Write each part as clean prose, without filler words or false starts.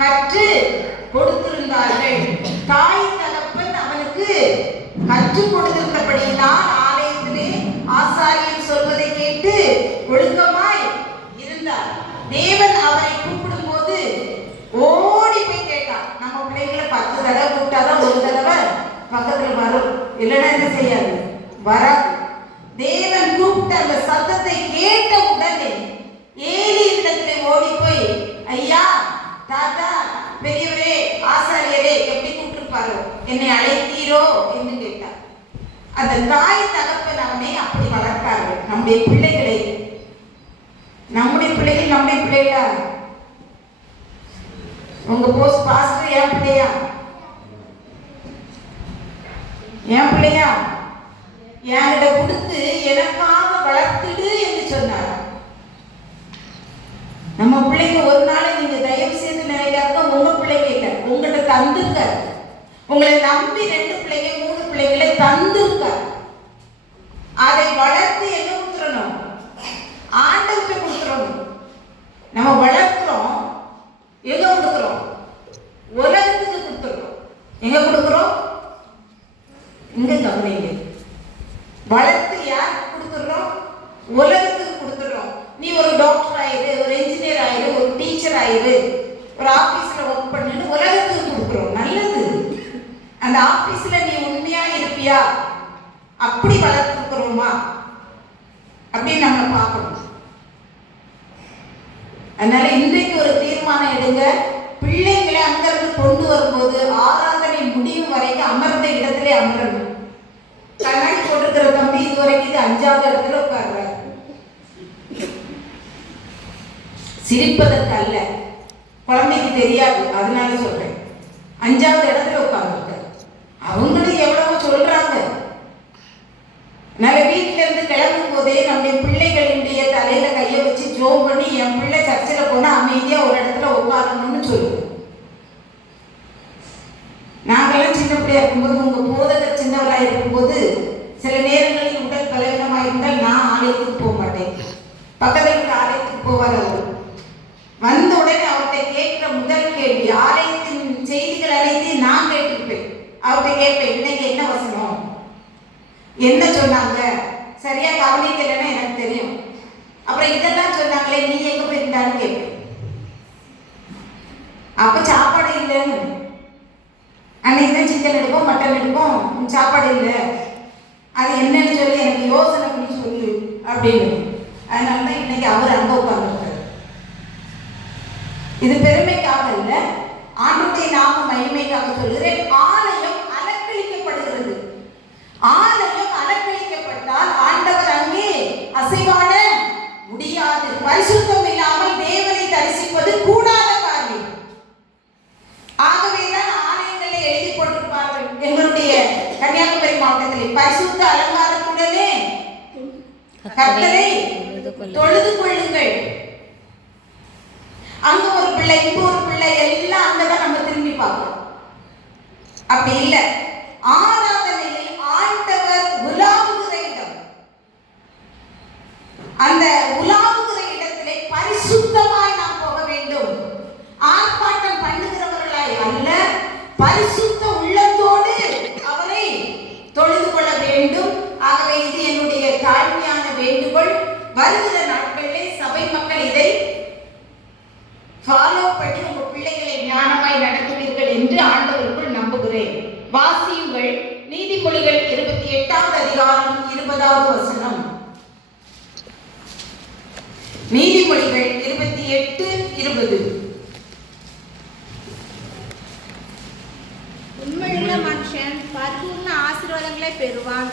கற்று கொடுத்திருந்தார்கள். தாய் தகப்பன் அவனுக்கு கற்றுக் கொடுத்திருந்தபடியினால் ஆலயத்திலே ஆசாரியன் சொல்வதை கேட்டு ஒழுக்கமாய் இருந்தார். தேவன் அவரை கூப்பிடும் போது ஓடி போய் கேட்டார். நம்ம பிள்ளைகளை 10 தடவை கூப்பிட்டாதான் ஒரு தடவை பக்கத்துல வரும், இல்லைன்னா என்ன செய்யாது, வராது. தேவன் கூப்பிட்ட அந்த சத்தத்தை கேட்ட உடனே ஏலி இடத்துல ஓடி போய், ஐயா, தாத்தா, பெரியவரே, ஆசாரியரே, எப்படி கூப்பிட்டுருப்பாரோ, என்னை அழைத்தீரோ என்று கேட்டார். அந்த தாய் தகப்பன் அவனை அப்படி வளர்த்தார்கள். நம்முடைய பிள்ளைகள் நம்முடைய பிள்ளைகளா? உங்க போஸ்ட் பாஸ்டர் என் பிள்ளையா? என் பிள்ளையா? என்கிட்ட கொடுத்து எனக்காக வளர்த்துடு என்று சொன்னார். நம்ம பிள்ளைங்க ஒரு நாளை நீங்க தயவு செய்து நினைக்காத உங்க பிள்ளைங்க இல்லை, உங்கள்கிட்ட தந்துருக்க. உங்களை நம்பி 2 பிள்ளைங்க 3 பிள்ளைகளை தந்துருக்க. அதை வளர்த்து எங்க கொடுத்துடணும்? ஆண்டவர்கிட்ட கொடுத்துடணும். நம்ம வளர்க்கிறோம், எங்க கொடுக்குறோம்? உலகத்துக்கு கொடுத்துறோம். எங்க கொடுக்குறோம்? இங்க கவனிங்க. வளர்த்து யாருக்கு கொடுத்துடுறோம்? உலகத்துக்கு கொடுத்துடுறோம். நீ ஒரு டாக்டர் ஆயிரு, ஒரு இன்ஜினியர் ஆயிரு, ஒரு டீச்சர் ஆயிரு, ஒரு ஆபீஸ்ல ஒர்க் பண்ணுன்னு உலகத்துக்கு கொடுக்குறோம். நல்லது. அந்த ஆபீஸ்ல நீ உண்மையா இருப்பியா? அப்படி வளர்த்துக்கிறோமா அப்படின்னு நம்ம பார்க்கணும். அதனால இன்றைக்கு ஒரு தீர்மானம் எடுங்க. பிள்ளைங்களை அங்கிருந்து கொண்டு வரும்போது ஆராதனை முடியும் வரைக்கும் அமர்ந்த இடத்திலே அமரணும். கண்ணாடி போட்டிருக்கிற தம்பி இதுவரைக்கும் இது 5வது இடத்துல உட்கார்றாரு. சிரிப்பதற்கு அல்ல, குழந்தைக்கு தெரியாது, அதனால சொல்றேன். 5வது இடத்துல உட்கார்ந்துருக்காரு. அவங்களும் எவ்வளவோ சொல்றாங்க. நல்ல வீட்டில இருந்து கிளம்பும் போதே நம்முடைய பிள்ளைகளுடைய தலையில கையை வச்சு ஜோம் பண்ணி, என் பிள்ளை சர்ச்சில் போனா அமைதியா ஒரு இடத்துல உட்காரணும்னு சொல்லுவேன். நாங்கெல்லாம் சின்ன பிள்ளையா இருக்கும்போது, உங்க போதகர் சின்னவராக இருக்கும்போது, சில நேரங்களில் உடல் பலவீனமாக இருந்தால் நான் ஆலயத்துக்கு போக மாட்டேன். பக்கத்தில் இருக்கிற ஆலயத்துக்கு போவார் அவர். வந்த உடனே அவர்கிட்ட கேட்கிற முதல் கேள்வி, ஆலயத்தின் செய்திகள் அனைத்தையும் நான் கேட்டிருப்பேன். அவர்கிட்ட கேட்பேன், இன்னைக்கு என்ன வசனம், என்ன சொன்னாங்க, சரியா கவனிக்கலைன்னா எனக்கு தெரியும். அப்புறம் இதெல்லாம் சொன்னாங்களே, நீ எங்க போயிருந்தான்னு கேட்பேன். அப்ப சாப்பாடு இல்லைன்னு, அன்னைக்கு தான் சிக்கன் எடுப்போம், மட்டன் எடுப்போம், சாப்பாடு இல்லை, அது என்னன்னு சொல்லி எனக்கு யோசனை பண்ணி சொல்லு அப்படின்னு. அதனால தான் இன்னைக்கு அவர் அங்க உட்கார்ந்துருக்காரு. இது பெருமைக்காக இல்ல, ஆண்டுடைய நாம மகிமைக்காக சொல்கிறேன். ஆலயம் அலக்களிக்கப்படுகிறது. ஆலயம் அலக்களிக்கப்பட்டால் ஆண்டவர் அங்கே அசைவாட முடியாது. பரிசுத்தம் இல்லாமல் தேவனை தரிசிப்பது கூடாத காரியம். ஆகவேதான் ஆலயங்களை எழுதி போட்டிருப்பார்கள். எங்களுடைய கன்னியாகுமரி மாவட்டத்தில் பரிசுத்த அலங்காரத்துடனே கர்த்தரை தொழுது கொள்ளுங்கள். அங்க ஒரு பிள்ளை, இங்க ஒரு பிள்ளை, எல்லாம் அங்கதான் நம்ம திரும்பி பார்க்கிறோம். அப்படி இல்லை. ஆராதனையில் ஆண்டவர் உலாவுகிற இடம். அந்த உலாவுகிற இடத்திலே பரிசுத்தமாய் நாம் போக வேண்டும். ஆர்ப்பாட்டம் பண்ணுகிறவர்களாய் அல்ல, பரிசுத்த உள்ளத்தோடு அவரை தொழுது கொள்ள வேண்டும். ஆகவே இது என்னுடைய தாழ்மையான வேண்டுகோள். வருகிற நாட்களிலே சபை மக்கள் இதை ஃபாலோ பண்ணி உங்க பிள்ளைகளை ஞானமாய் நடத்துவீர்கள் என்று ஆண்டவருக்குள் நம்புகிறேன். வாசியுங்கள். நீதிமொழிகள் 28வது அதிகாரம் 20வது வசனம். நீதிமொழிகள் 28:20. உண்மையுள்ள மனுஷன் பரிபூர்ண ஆசீர்வாதங்களை பெறுவான்.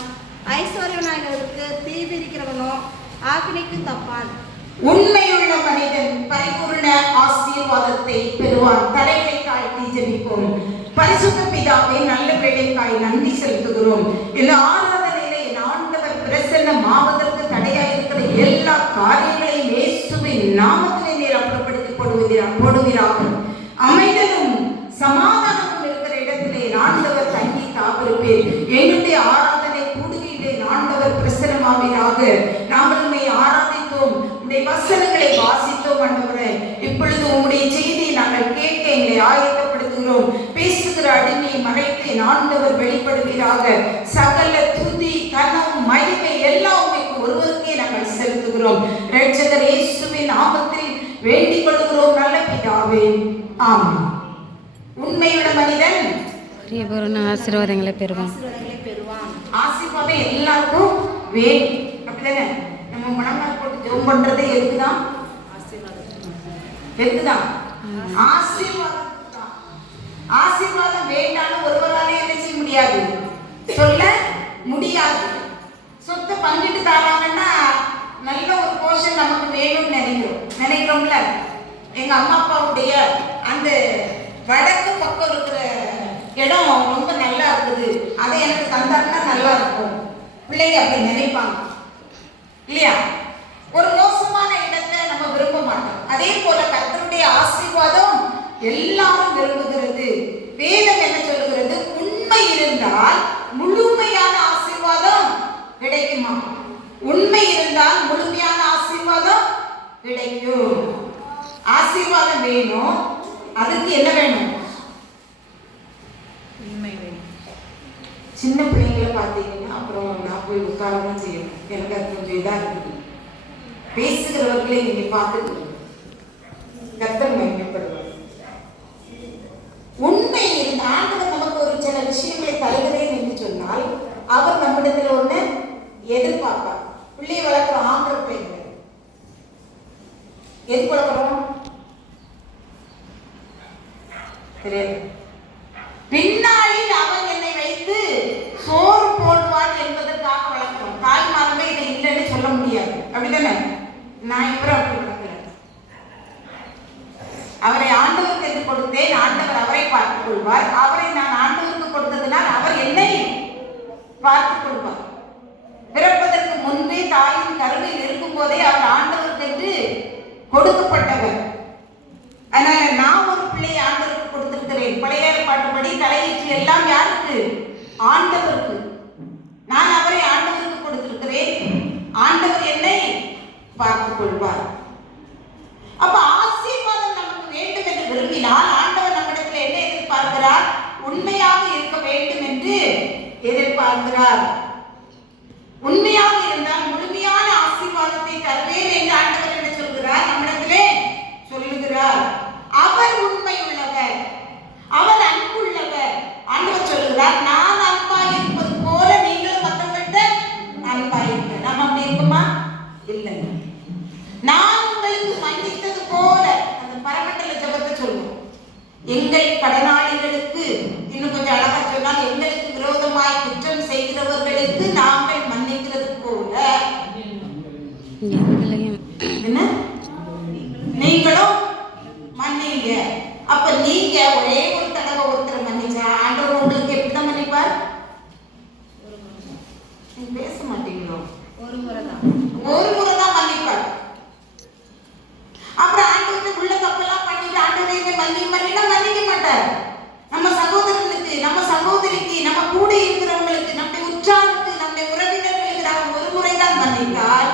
ஐஸ்வர்யனானவருக்கு தீவிரிக்கிறவனோ ஆக்கினைக்கு தப்பான். உண்மையுள்ள மனிதன் பரிபூர்ண ஆசீர்வாதத்தை பெறுவான். தலைகளை தாழ்த்தி ஜெபிப்போம். பரிசுத்த பிதாவே, நல்ல வேளைக்காய் நன்றி செலுத்துகிறோம். இந்த ஆராதனையிலே என் ஆண்டவர் பிரசன்னமாவதற்கு தடையாயிருக்கிற எல்லா காரியங்களையும் இயேசுவின் நாமத்திலே நீர் அப்புறப்படுத்தி போடுவீராக. அமைதலும் சமாதானமும் இருக்கிற இடத்திலே ஆண்டவர் தங்கி தாவிருப்பேன். என்னுடைய ஆராதனை கூடுகையிலே ஆண்டவர் பிரசன்னமாவீராக. நாங்கள் உம்மை ஆராதித்தோம், உம்முடைய வசனங்களை வாசித்தோம் ஆண்டவரே. இப்பொழுது உம்முடைய செய்தியை நாங்கள் கேட்க எங்களை பேசுகிற அடிமையை மறைத்து என் ஆண்டவர் வெளிப்படுவீராக. சகல துதி கனம் மகிமை எல்லாம் உமக்கு ஒருவருக்கே நாங்கள் செலுத்துகிறோம். இரட்சகர் இயேசுவின் நாமத்தில் வேண்டிக் கொள்கிறோம் நல்ல பிதாவே, ஆமென். உண்மையுள்ள மனிதன் பரிபூரண ஆசீர்வாதங்களை பெறுவான். ஆசீர்வாதம் எல்லாருக்கும் வேணும், அப்படிதானே? நம்ம மனமார் போட்டு ஜெபம் பண்றது எதுக்குதான்? எதுக்குதான்? ஆசீர்வாதம். ஆசீர்வாதம் வேண்டாலும் ஒருவராலே என்ன செய்ய முடியாது, சொல்ல முடியாது. சொத்தை பங்கிட்டு தராங்கன்னா நல்ல ஒரு போர்ஷன் நமக்கு வேணும்னு நினைக்கிறோம்ல. எங்க அம்மா அப்பாவுடைய அந்த வடக்கு பக்கம் இருக்கிற இடம் ரொம்ப நல்லா இருக்குது, அதை எனக்கு தந்தாருன்னா நல்லா இருக்கும், பிள்ளைங்க அப்படி நினைப்பாங்க இல்லையா? ஒரு மோசமான இடத்தை நம்ம விரும்ப மாட்டோம். அதே போல கர்த்தருடைய ஆசீர்வாதம் எல்லாரும் விரும்புகிறது. வேதம் என்ன சொல்லுகிறது? உண்மை இருந்தால் முழுமையான ஆசீர்வாதம் கிடைக்குமா? உண்மை இருந்தால் முழுமையான ஆசீர்வாதம் கிடைக்கும். ஆசீர்வாதம் வேணும், அதுக்கு என்ன வேணும்? உண்மை வேணும். சின்ன பிள்ளைங்களை பார்த்தீங்கன்னா அப்புறம் நான் போய் உட்காரதான் செய்யணும், எனக்கு அது கொஞ்சம் இதாக இருக்குது. பேசுகிறவர்களை நீங்க பார்த்துட்டு கர்த்தர் மகிமைப்படுவார். உண்மை இருந்த ஆண்டவர் நமக்கு ஒரு சில விஷயங்களை தருகிறேன் என்று சொன்னால் அவர் நம்மிடத்தில் ஒண்ணு எதிர்பார்ப்பார். பிள்ளை வளர்க்குற ஆம்பளை பிள்ளைங்க எது வளர்க்குறோம் தெரியாது. பின்னாளில் அவன் என்னை வைத்து சோறு போடுவான் என்பதற்காக வளர்க்கிறோம். தாய் மார்பை இதை இல்லைன்னு சொல்ல முடியாது, அப்படிதானே? நான் இப்ப அப்படி வளர்க்கிறேன். அவரை ஆண்டவருக்கு என்று கொடுத்தேன், ஆண்டவர் அவரை பார்த்துக் கொள்வார். அவரை நான் ஆண்டவருக்கு கொடுத்ததினால் அவர் என்னை பார்த்துக் கொள்வார். பிறப்பதற்கு முன்பே தாயின் கருவில் இருக்கும் போதே அவர் ஆண்டவருக்கு என்று கொடுக்கப்பட்டவர். அதனால நான் ஒரு பிள்ளையை ஆண்டவருக்கு கொடுத்திருக்கிறேன். பழைய ஏற்பாட்டுப்படி தலையீற்று எல்லாம் யாருக்கு? ஆண்டவருக்கு. நான் அவரை ஆண்டவருக்கு கொடுத்திருக்கிறேன், ஆண்டவர் என்னை பார்த்துக் கொள்வார். அப்ப ஆசீர்வாதம் நமக்கு வேண்டும் என்று விரும்பினால் ஆண்டவர் நம்மிடத்தில் என்ன எதிர்பார்க்கிறார்? உண்மையாக இருக்க வேண்டும் என்று எதிர்பார்க்கிறார். உண்மையாக இருந்தால் முழுமையான ஆசீர்வாதத்தை தருவேன் என்று ஆண்டவர் என்ன சொல்கிறார்? நம்மிடத்திலே சொல்லுகிறார். அவர் உண்மை உள்ளவர், அவர் அன்புள்ளவர். ஆண்டவர் சொல்லுகிறார், நான் அன்பாய் இருப்பது போல நீங்களும் மற்றவர்கள்ட்ட அன்பாய் இருக்க. நம்ம அப்படி இருக்குமா? இல்லை. நான் உங்களுக்கு மன்னித்தது போல, அந்த பரமண்டல ஜெபத்தை சொல்லுவோம். எங்கள் கடனாளிகளுக்கு, இன்னும் கொஞ்சம் அழகா சொன்னால், எங்களுக்கு விரோதமாய் குற்றம் செய்கிறவர்களுக்கு நாங்கள் மன்னிக்கிறது போல என்ன நீங்களும் மன்னிங்க. அப்ப நீங்க ஒரே ஒரு தடவை ஒருத்தர் மன்னிச்சா ஆண்டவர் உங்களுக்கு எப்படிதான் மன்னிப்பார்? பேச மாட்டீங்களோ? ஒரு முறை தான் மன்னிப்பார். அப்புறம் ஆண்டவருக்கு உள்ள தப்பெல்லாம் பண்ணிட்டு ஆண்டவரை மன்னினா மன்னிக்க மாட்டார். நம்ம சகோதரனுக்கு, நம்ம சகோதரிக்கு, நம்ம கூட இருக்கிறவங்களுக்கு, நம்முடைய உற்றாருக்கு, நம்முடைய உறவினர்களுக்கு நாம் ஒரு முறைதான் மன்னித்தால்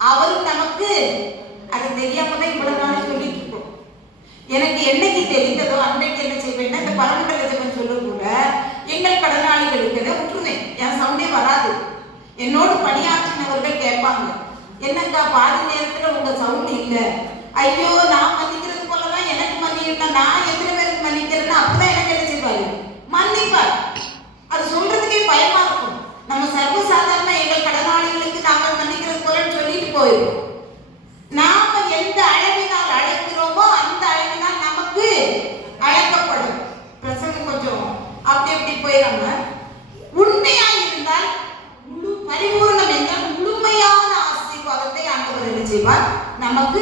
அவரும் நமக்கு அது தெரியாம தான் இவ்வளவு நாள் சொல்லிட்டு இருக்கோம். எனக்கு என்னைக்கு தெரிந்ததோ அன்றைக்கு என்ன செய்வேன்னா, இந்த பரமண்டல ஜெபம் சொல்ல கூட எங்கள் கடனாளிகளுக்கு விட்டுருவேன். என் சவுண்டே வராது. என்னோடு பணியாற்றினவர்கள் கேட்பாங்க, என்னக்கா பாதி நேரத்துல உங்க சவுண்ட் இல்லை? ஐயோ, நான் மன்னிக்கிறது போலதான் எனக்கு மன்னிக்கா, நான் எத்தனை பேருக்கு மன்னிக்கிறேன்னு அப்பதான் எனக்கு என்ன செய்வாரு? மன்னிப்பார். அது சொல்றதுக்கே பயமா இருக்கும். நம்ம சர்வசாதாரண எங்கள் கடனாளிகளுக்கு நாங்கள் மன்னிக்கிறது போலன்னு சொல்லிட்டு போயிடும். நாம எந்த அளவினால் அழைக்கிறோமோ அந்த அளவினால் நமக்கு அழைக்கப்படும். பிரசங்கம் கொஞ்சம் அப்படி அப்படி போயிடாம உண்மையா இருந்தால் பரிபூர்ணம் என்றால் முழுமையான ஆசீர்வாதத்தை ஆண்டவர் என்ன செய்வார்? நமக்கு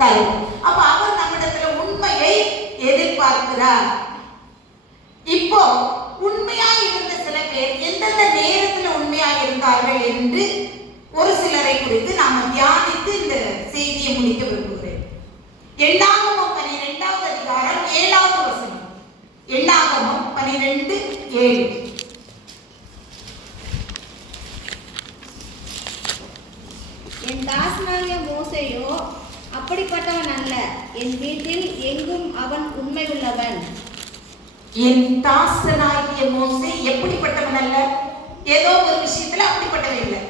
தரும். அப்ப அவர் நம்மிடத்துல உண்மையை எதிர்பார்க்கிறார். இப்போ உண்மையா இருந்த சில பேர் எந்தெந்த நேரத்துல உண்மையா இருந்தார்கள் என்று ஒரு சிலரை குறித்து நாம தியானித்து இந்த செய்தியை முடிக்க விரும்புகிறேன். எண்ணாகமம் 12வது அதிகாரம் 7வது வசனம். எண்ணாகமம் 12:7. என் தாசனாகிய மோசேயோ அப்படிப்பட்டவன் அல்ல, என் வீட்டில் எங்கும் அவன் உண்மை உள்ளவன். என் தாசனாகிய மோசே எப்படிப்பட்டவன் அல்ல? ஏதோ ஒரு விஷயத்துல அப்படிப்பட்டவன் இல்லை.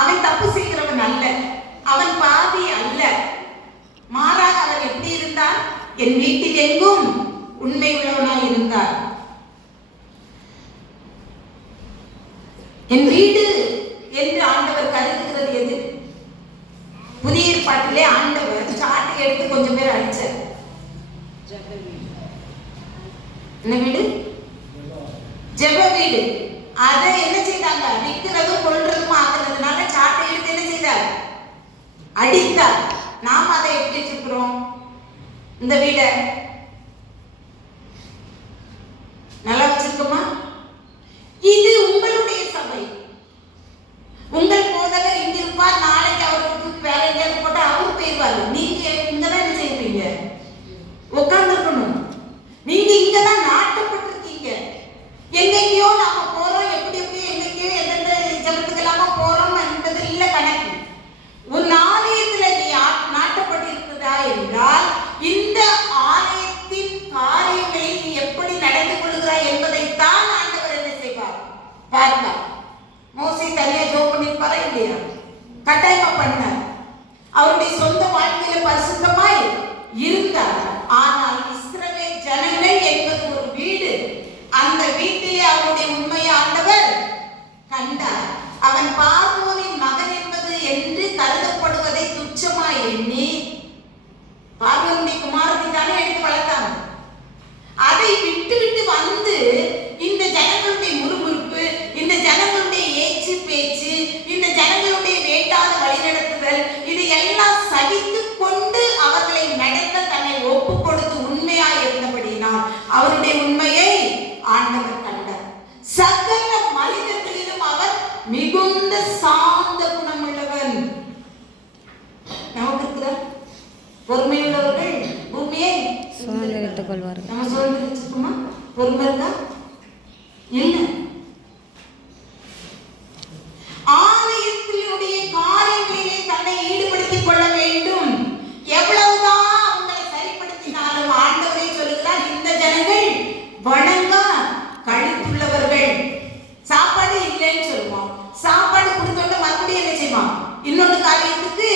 அவன் தப்பு செய்கிறவன் அல்ல, அவன் பாவி அல்ல. மாறாக அவன் எப்படி இருந்தான்? என் வீட்டில் எங்கும் உண்மை உள்ளவனாய் இருந்தான். என் வீடு என்று ஆண்டவர் கருதுகிறது எது? புதிய ஏற்பாட்டிலே ஆண்டவர் சாட்டை எடுத்து கொஞ்சம் பேர் அடிச்சார். என்ன வீடு? ஜெப வீடு. அதை என்ன செய்தாங்க? விற்கிறதும் கொள்றதும் ஆக்குறதுனால சாட்டை எடுத்து என்ன செய்தார்? அடித்தார். நாம் அதை எப்படி வச்சிருக்கிறோம்? இந்த வீட நல்லா வச்சிருக்கோமா? இது உங்களுடைய சபை. உங்கள் போதகர் இங்க இருப்பார், நாளைக்கு அவருக்கு வேலை எங்கேயாவது போட்டு அவரு போயிடுவாரு. நீங்க இங்கதான் என்ன செய்வீங்க? உட்கார்ந்துருக்கணும். நீங்க இங்கதான் நாட்டப்பட்டிருக்கீங்க. எங்கெங்கயோ நாம போறோம், எப்படி எப்படி எங்கெங்கயோ எந்தெந்த ஜபத்துக்கெல்லாம போறோம் என்பது இல்ல கணக்கு. ஒரு ஆலயத்துல நீ நாட்டப்பட்டிருக்கிறதா என்றால் இந்த ஆலயத்தின் காரியங்களில் நீ எப்படி நடந்து கொள்கிறாய் என்பதைத்தான் ஆண்டவர் என்ன செய்வார்? பார்ப்பார். மோசே தனியா ஜோப் பண்ணிருப்பாரா இல்லையா? கட்டாயமா பண்ணார். அவருடைய சொந்த வாழ்க்கையில பரிசுத்தமாய் இருந்தார். ஆனால் இஸ்ரவேல் ஜனங்கள் என்பது ஒரு வீடு. அந்த வீட்டிலே அவருடைய உண்மையை ஆண்டவர் கண்டார். அவன் பார்வோனின் மகன் என்பது என்று கருதப்படுவதை துச்சமாய் எண்ணி, பார்வோனுடைய குமாரத்தை தானே எடுத்து வளர்த்தாங்க. அதை விட்டு விட்டு வந்து இந்த ஜனங்களுடைய முறுமுறுப்பு, இந்த ஜனங்களுடைய ஏச்சு பேச்சு, இந்த ஜனங்களுடைய வேண்டாத வழிநடத்துதல், இது எல்லாம் சகித்து கொண்டு அவர்களை நடத்த தன்னை ஒப்பு கொடுத்து உண்மையாய் இருந்தபடியினால் அவருடைய உண்மையை ஆண்டவர் கண்டார். சகல மனிதர்களிலும் அவர் மிகுந்த சாந்த குணமுள்ளவன். நமக்கு இருக்கிற பொறுமையுள்ளவர்கள் பூமியை சுதந்திரித்துக் கொள்வார்கள். நம்ம சுதந்திரிச்சுக்குமா? பொறுமை இருக்கா? இல்லை. ஆலயத்தினுடைய காரியங்களிலே தன்னை ஈடுபடுத்திக் கொள்ள வேண்டும். எவ்வளவுதான் அவங்களை சரிப்படுத்தினாலும் ஆண்டவரை சொல்லுகிறார், இந்த ஜனங்கள் வணங்கா கழுத்துள்ளவர்கள். சாப்பாடு இல்லைன்னு சொல்லுவோம், சாப்பாடு கொடுத்தோட மறுபடியும் என்ன செய்வான்? இன்னொரு காரியத்துக்கு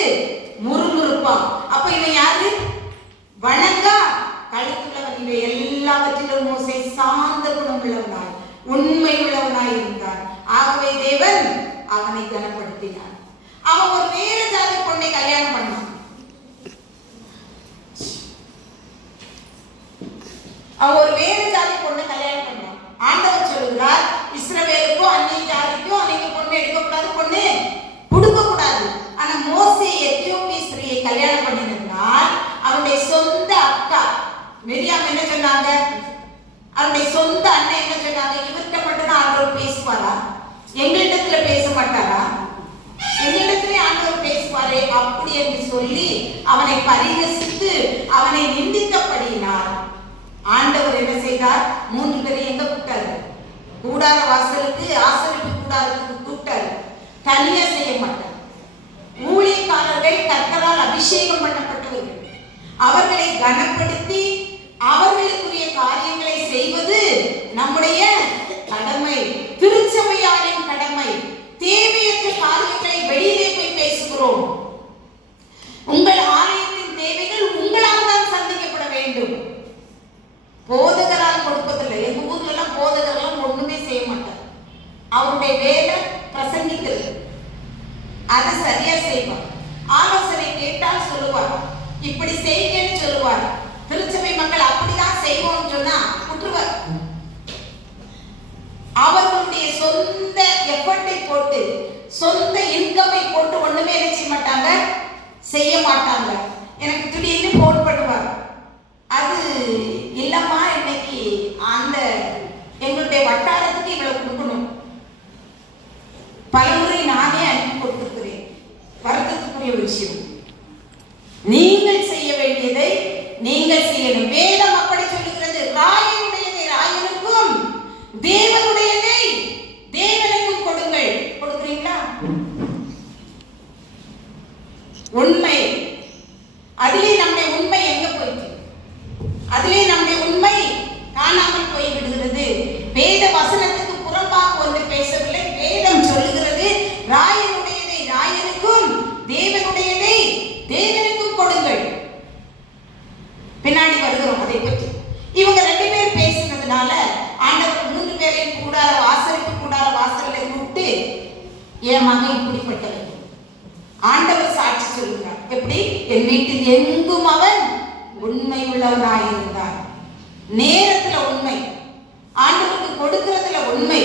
முறுமுறுப்பான். அப்ப இவன் யாரு? வணங்கா கழுத்துள்ளவன். இவை எல்லாவற்றிலும் மோசே சாந்த குணம் உள்ளவனாய் உண்மை உள்ளவனாய் இருந்தான். ஆகவே தேவன் அவனை கனப்படுத்தினார். அவன் ஒரு வேற ஜாதி பொண்ணை கல்யாணம் பண்ணான். அவன் ஒரு வேற ஜாதி பொண்ணை கல்யாணம் பண்ணான். ஆண்டவர் சொல்லுகிறார், இஸ்ரவேலுக்கும் அந்நிய ஜாதிக்கும் நீங்க பொண்ணு எடுக்கக்கூடாது, பொண்ணு கொடுக்க கூடாது. ஆனா மோசே எத்தியோப்பிய ஸ்திரியை கல்யாணம் பண்ணினதுனால் அவனுடைய சொந்த அக்கா மிரியாம் என்ன சொன்னாங்க? அவருடைய சொந்த அண்ணன் என்ன சொன்னாங்க? இவர்கிட்ட மட்டும் தான் ஆண்டவர் பேசுவாரா? எங்களிடத்துல பேச மாட்டாரா? எங்களிடத்திலே ஆண்டவர் பேசுவாரே அப்படி என்று சொல்லி அவனை பரிகசித்து அவனை நிந்தித்தபடியினால் ஆண்டவர் என்ன செய்தார்? 3 பேரை எங்க கூப்பிட்டாரு? கூடார வாசலுக்கு, ஆசரிப்பு கூடாரத்துக்கு கூப்பிட்டாரு. தனியா செய்ய மாட்டார். ஊழியக்காரர்கள் கர்த்தரால் அபிஷேகம் பண்ணப்பட்டவர்கள். அவர்களை கனப்படுத்தி அவர்களுக்குரிய காரியங்களை செய்வது நம்முடைய கடமை, திருச்சபையாரின் கடமை. தேவையற்ற காரியங்களை வெளியிலே போய் பேசுகிறோம். உங்கள் ஆலயத்தின் தேவைகள் உங்களால் தான் சந்திக்கப்பட வேண்டும், போதகரால் கொடுப்பதில்லை. எங்க ஊர்ல எல்லாம் போதகரெல்லாம் ஒண்ணுமே செய்ய மாட்டார். அவருடைய வேலை பிரசங்கிக்கிறது, அதை சரியா செய்வார். ஆலோசனை கேட்டால் சொல்லுவார், இப்படி செய்யுங்கன்னு சொல்லுவார். திருச்சபை மக்கள் அப்படிதான் செய்வோம்னு சொன்னா விட்டுருவார். அவர்களுடைய சொந்த எஃபர்ட்டை போட்டு, சொந்த இன்கமை போட்டு ஒண்ணுமே செய்ய மாட்டாங்க, செய்ய மாட்டாங்க. எனக்கு திடீர்னு போன் பண்ணுவார், அது இல்லம்மா இன்னைக்கு அந்த எங்களுடைய வட்டாரத்துக்கு இவ்வளவு கொடுக்கணும். பலமுறை நானே அனுப்பி கொடுத்திருக்கிறேன். வருத்தத்துக்குரிய ஒரு விஷயம். நீங்கள் செய்ய வேண்டியதை நீங்கள் செய்யணும். வேதம் அப்படி சொல்லுகிறது, ராயனுடையதை ராயனுக்கும் தேவனுடையதை தேவனுக்கும் கொடுங்கள். கொடுக்கிறீங்களா? உண்மை, அதிலே நம்முடைய உண்மை எங்க போயிட்டு, அதிலே நம்முடைய நிச்சயமாக இப்படிப்பட்டவன். ஆண்டவர் சாட்சி சொல்கிறார். எப்படி? என் வீட்டில் எங்கும் அவன் உண்மை உள்ளவனாயிருந்தார். நேரத்துல உண்மை, ஆண்டவருக்கு கொடுக்கிறதுல உண்மை,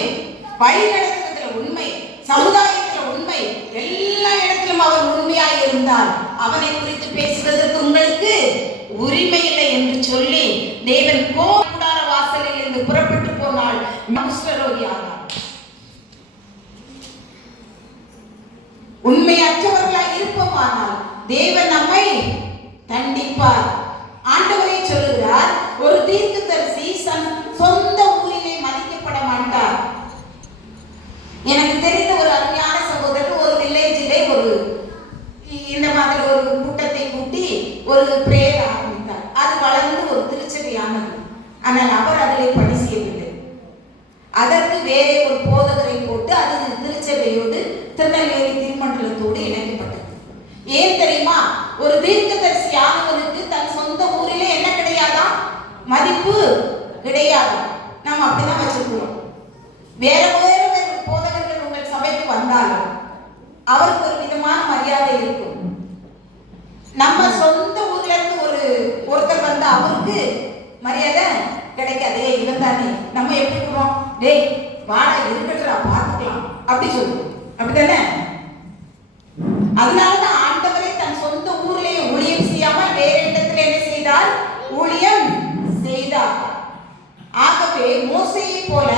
வழி நடத்துறதுல உண்மை, சமுதாயத்துல உண்மை, எல்லா இடத்திலும் அவர் உண்மையாய் இருந்தார். அவனை குறித்து பேசுவதற்கு உங்களுக்கு உரிமை இல்லை என்று சொல்லி தேவன் கூடார வாசலில் இருந்து புறப்பட்டு போனால் குஷ்டரோகி ஆனார். உண்மையற்றவர்களாக இருப்போமானால் தேவன் நம்மை தண்டிப்பார். ஆண்டவரே சொல்லுகிறார், ஒரு தீர்க்கதரிசி சொந்த ஊரிலே மதிக்கப்பட மாட்டார். எனக்கு தெரிந்த ஒரு அருமையான சகோதரர் ஒரு வில்லேஜிலே ஒரு இந்த மாதிரி ஒரு கூட்டத்தை கூட்டி ஒரு பிரேயர் ஆரம்பித்தார். அது வளர்ந்து ஒரு திருச்சபையானது. ஆனால் அவர் அதிலே பணி செய்யவில்லை. அதற்கு வேறே ஒரு போதகரை போட்டு அது திருச்சபையோடு திருநெல்வேலி திருமண்டலத்தோடு இணைக்கப்பட்டது. ஏன் தெரியுமா? ஒரு தீர்க்கதரிசி ஆனவனுக்கு தன் சொந்த ஊரிலே என்ன கிடையாதா? மதிப்பு கிடையாது. நாம் அப்படிதான் வச்சிருக்கிறோம். வேற வேற போதகர்கள் உங்கள் சபைக்கு வந்தாலும் அவருக்கு ஒரு விதமான மரியாதை இருக்கும். நம்ம சொந்த ஊர்ல இருந்து ஒருத்தர் வந்தா அவருக்கு மரியாதை கிடைக்காது. இவன் தானே, நம்ம எப்படி போறோம், டேய் வாடா இருக்கட்டா பார்த்துக்கலாம் அப்படி சொல்லுவோம். அப்படித்தானே? அதனாலதான் ஆண்டவரே தன் சொந்த ஊர்லயே ஊழியம் செய்யாமல் வேற இடத்துல என்ன செய்தார்? ஊழியம் செய்தார். ஆகவே மோசேயை போல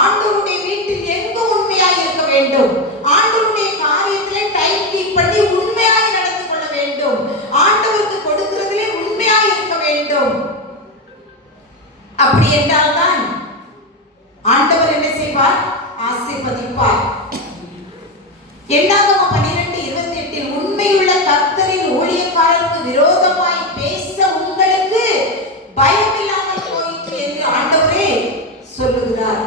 ஆண்டவருடைய வீட்டில் எங்க உண்மையாய் இருக்க வேண்டும், ஆண்டவருடைய காரியத்திலே டைம் கீப் பண்ணி உண்மையாய் நடந்து கொள்ள வேண்டும், ஆண்டவருக்கு கொடுக்கிறதிலே உண்மையாய் இருக்க வேண்டும். அப்படி என்றால்தான் ஆண்டவர் என்ன செய்வார்? ஆசீர்வதிப்பார். என்னாகமம் 12:28 உண்மையுள்ள கர்த்தரின் ஊழியக்காரருக்கு விரோதமாய் பேச உங்களுக்கு பயம் இல்லாமல் போயிற்று என்று ஆண்டவரே சொல்லுகிறார்.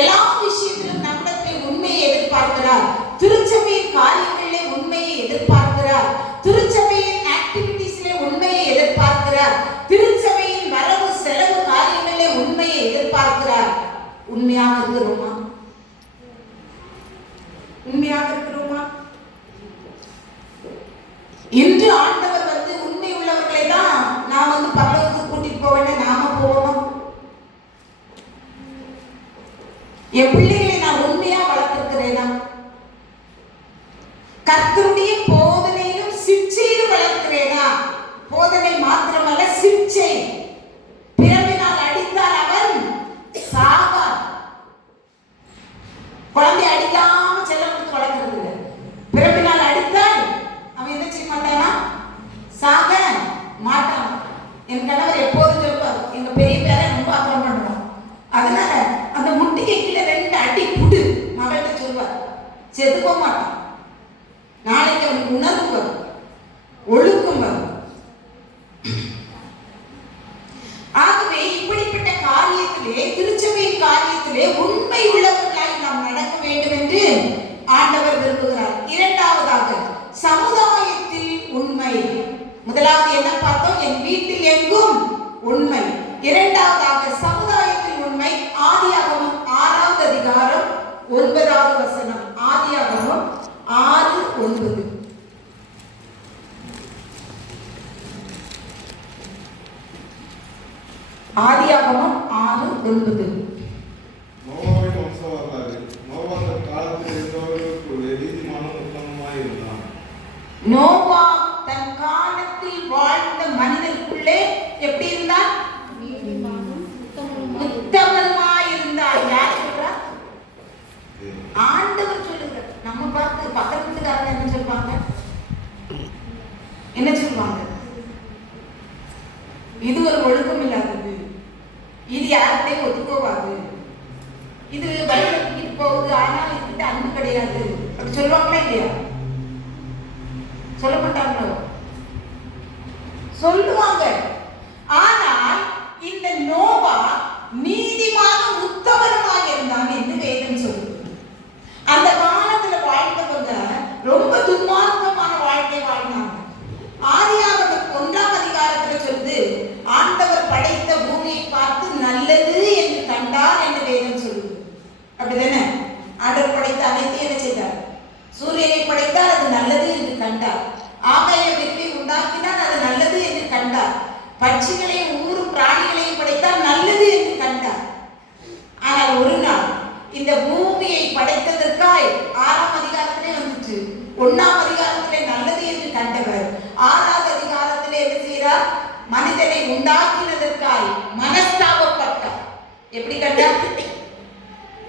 எல்லா விஷயத்திலும் நம்மிடத்தில் உண்மையை எதிர்பார்க்கிறார். திருச்சபையின் காரியங்களிலே உண்மையை எதிர்பார்க்கிறார். திருச்சபையின் ஆக்டிவிட்டீஸ்ல உண்மையை எதிர்பார்க்கிறார். திருச்சபையின் வரவு செலவு காரியங்களிலே உண்மையை எதிர்பார்க்கிறார். உண்மையாக இருக்கிறோமா? உண்மையாக இருக்கிறோமா? இன்று ஆண்டவர் உண்மை உள்ளவர்களை தான் நான் பரலோகத்துக்கு கூட்டிட்டு போக வேண்டாம், நாம போவோம். என் பிள்ளைகளை நான் உண்மையா வளர்த்திருக்கிறேனா? கர்த்தருடைய போதனையிலும் சிற்சையிலும் வளர்க்கிறேனா? போதனை மாத்திரமல்ல, சிற்சை. பிறப்பினால் அடித்தால் அவன் சாவான். குழந்தை அடிக்காம செல்லம் கொடுத்து வளர்க்கிறது இல்லை. பிறப்பினால் அடித்தால் அவன் என்ன செய்ய மாட்டானா? சாக மாட்டான். என் கணவர் எப்போதும் சொல்வார், எங்க பெரிய பேரை ரொம்ப அக்கிரம் பண்ணுவோம், அதனால அந்த முட்டிக்கு கீழே 2 அடி குடு மகள்கிட்ட சொல்வார். செதுக்க மாட்டான். நாளைக்கு அவனுக்கு உணர்வு வரும், ஒழுக்கம் வரும். ஆகவே இப்படிப்பட்ட காரியத்திலே, திருச்சபையின் காரியத்திலே உண்மை உள்ளவர்களாய் நாம் நடக்க வேண்டும் என்று ஆண்டவர் விரும்புகிறார். இரண்டாவதாக சமுதாயத்தில் உண்மை. முதலாவது என்ன பார்த்தோம்? என் வீட்டில் எங்கும் உண்மை. இரண்டாவதாக சமுதாயத்தில் உண்மை. ஆதியாகமம் 6வது அதிகாரம் 9வது வசனம். ஆதியாகமம் 6:9. ஆதியாகமம் 6:9. நோவாவின் வம்ச வரலாறு. நோவா அந்த காலத்தில் இருந்தவர்களுக்குள்ளே நீதிமானும் உத்தமமாய் இருந்தான். நோவா தன் காலத்தில் வாழ்ந்த மனிதனுக்குள்ளே எப்படி இருந்தான்? உத்தமமாய் இருந்தார். யார் சொல்றா? ஆண்டவர் சொல்லுகிறார். நம்ம பார்த்து பக்கத்து வீட்டுக்காரங்க என்ன சொல்வாங்க? என்ன சொல்வாங்க? இது ஒரு ஒழுக்கம் இல்லாதது, இது யார்கிட்டையும் ஒத்துக்கோவாது, இது வழிபட்டு போகுது, ஆனால் இதுகிட்ட அன்பு கிடையாது அப்படி சொல்லுவாங்களா இல்லையா? சொல்ல மாட்டாங்களோ? சொல்லுவாங்க. ஆனால் இந்த நோவா நீதிமான உத்தமமாக இருந்தாங்க என்று வேதம் சொல்லுது. அந்த காலத்துல வாழ்ந்தவங்க ரொம்ப துன்மார்க்கமான வாழ்க்கை வாழ்ந்தாங்க. ஆதியாகமம் 1ஆம் அதிகாரத்துல சொல்லுது, ஆண்டவர் படைத்த பூமியை பார்த்து நல்லது என்று கண்டார் என்று வேதம் சொல்லுது. அப்படிதானே? ஆண்டவர் படைத்த பட்சிகளையும் ஊரும் பிராணிகளையும் படைத்தால் நல்லது என்று கண்டார். ஆனால் ஒரு நாள் இந்த பூமியை படைத்ததற்காய் 6ஆம் அதிகாரத்திலே வந்துச்சு. 1ஆம் அதிகாரத்திலே நல்லது என்று கண்டவர் 6வது அதிகாரத்திலே என்ன செய்கிறார்? மனிதனை உண்டாக்கினதற்காய் மனஸ்தாபப்பட்டார். எப்படி கண்டார்?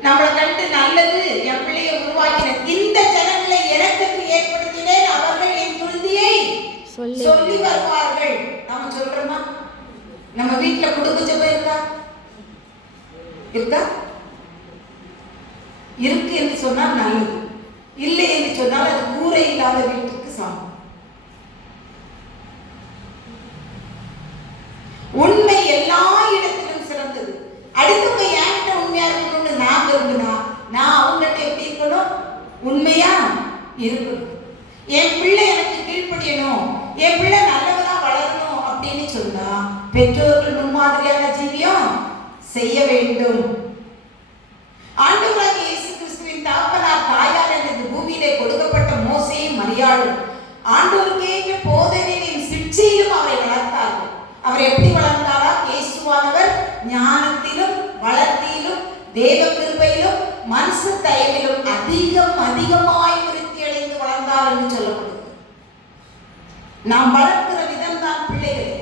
நம்மளை கண்டு நல்லது, என் பிள்ளையை உருவாக்கின இந்த ஜனங்களை எனக்கு ஏற்படுத்தினேன், அவர்கள் என் துருதியை சொல்லி வருவார்கள். நாம சொல்றோமா? நம்ம வீட்டுல குடும்ப ஜெபம் இருக்கா? இருக்கா? இருக்கு என்று சொன்னால் நல்லது, இல்லை என்று சொன்னால் அது கூரை இல்லாத வீட்டுக்கு சமம். உண்மை எல்லா இடத்திலும் சிறந்தது. அடுத்தவங்க என்கிட்ட உண்மையா இருக்கணும்னு நான் விரும்பினா நான் அவங்ககிட்ட எப்படி இருக்கணும்? உண்மையா இருக்கணும். என் பிள்ளை எனக்கு கீழ்ப்படியணும், என் பிள்ளை நல்லவனா வளரணும் அப்படின்னு சொன்னா பெற்றோர்கள் முன்மாதிரியான ஜீவியம் செய்ய வேண்டும். ஆண்டவராகிய இயேசு கிறிஸ்துவின் தகப்பனார் தாயார் என்ற பூமியிலே கொடுக்கப்பட்ட மோசேயும் மரியாளும் ஆண்டவருக்கேற்ற போதனையின் சிற்சையிலும் அவரை வளர்த்தார்கள். அவர் எப்படி வளர்ந்தாரா? இயேசுவானவர் ஞானத்திலும் வளர்த்தியிலும் தேவ கிருபையிலும் மனுஷ தயவிலும் அதிகமாய் விருத்தி அடைந்து வளர்ந்தார் என்று சொல்லப்படுது. நாம் வளர்க்கிற விதம் தான் பிள்ளைகளே.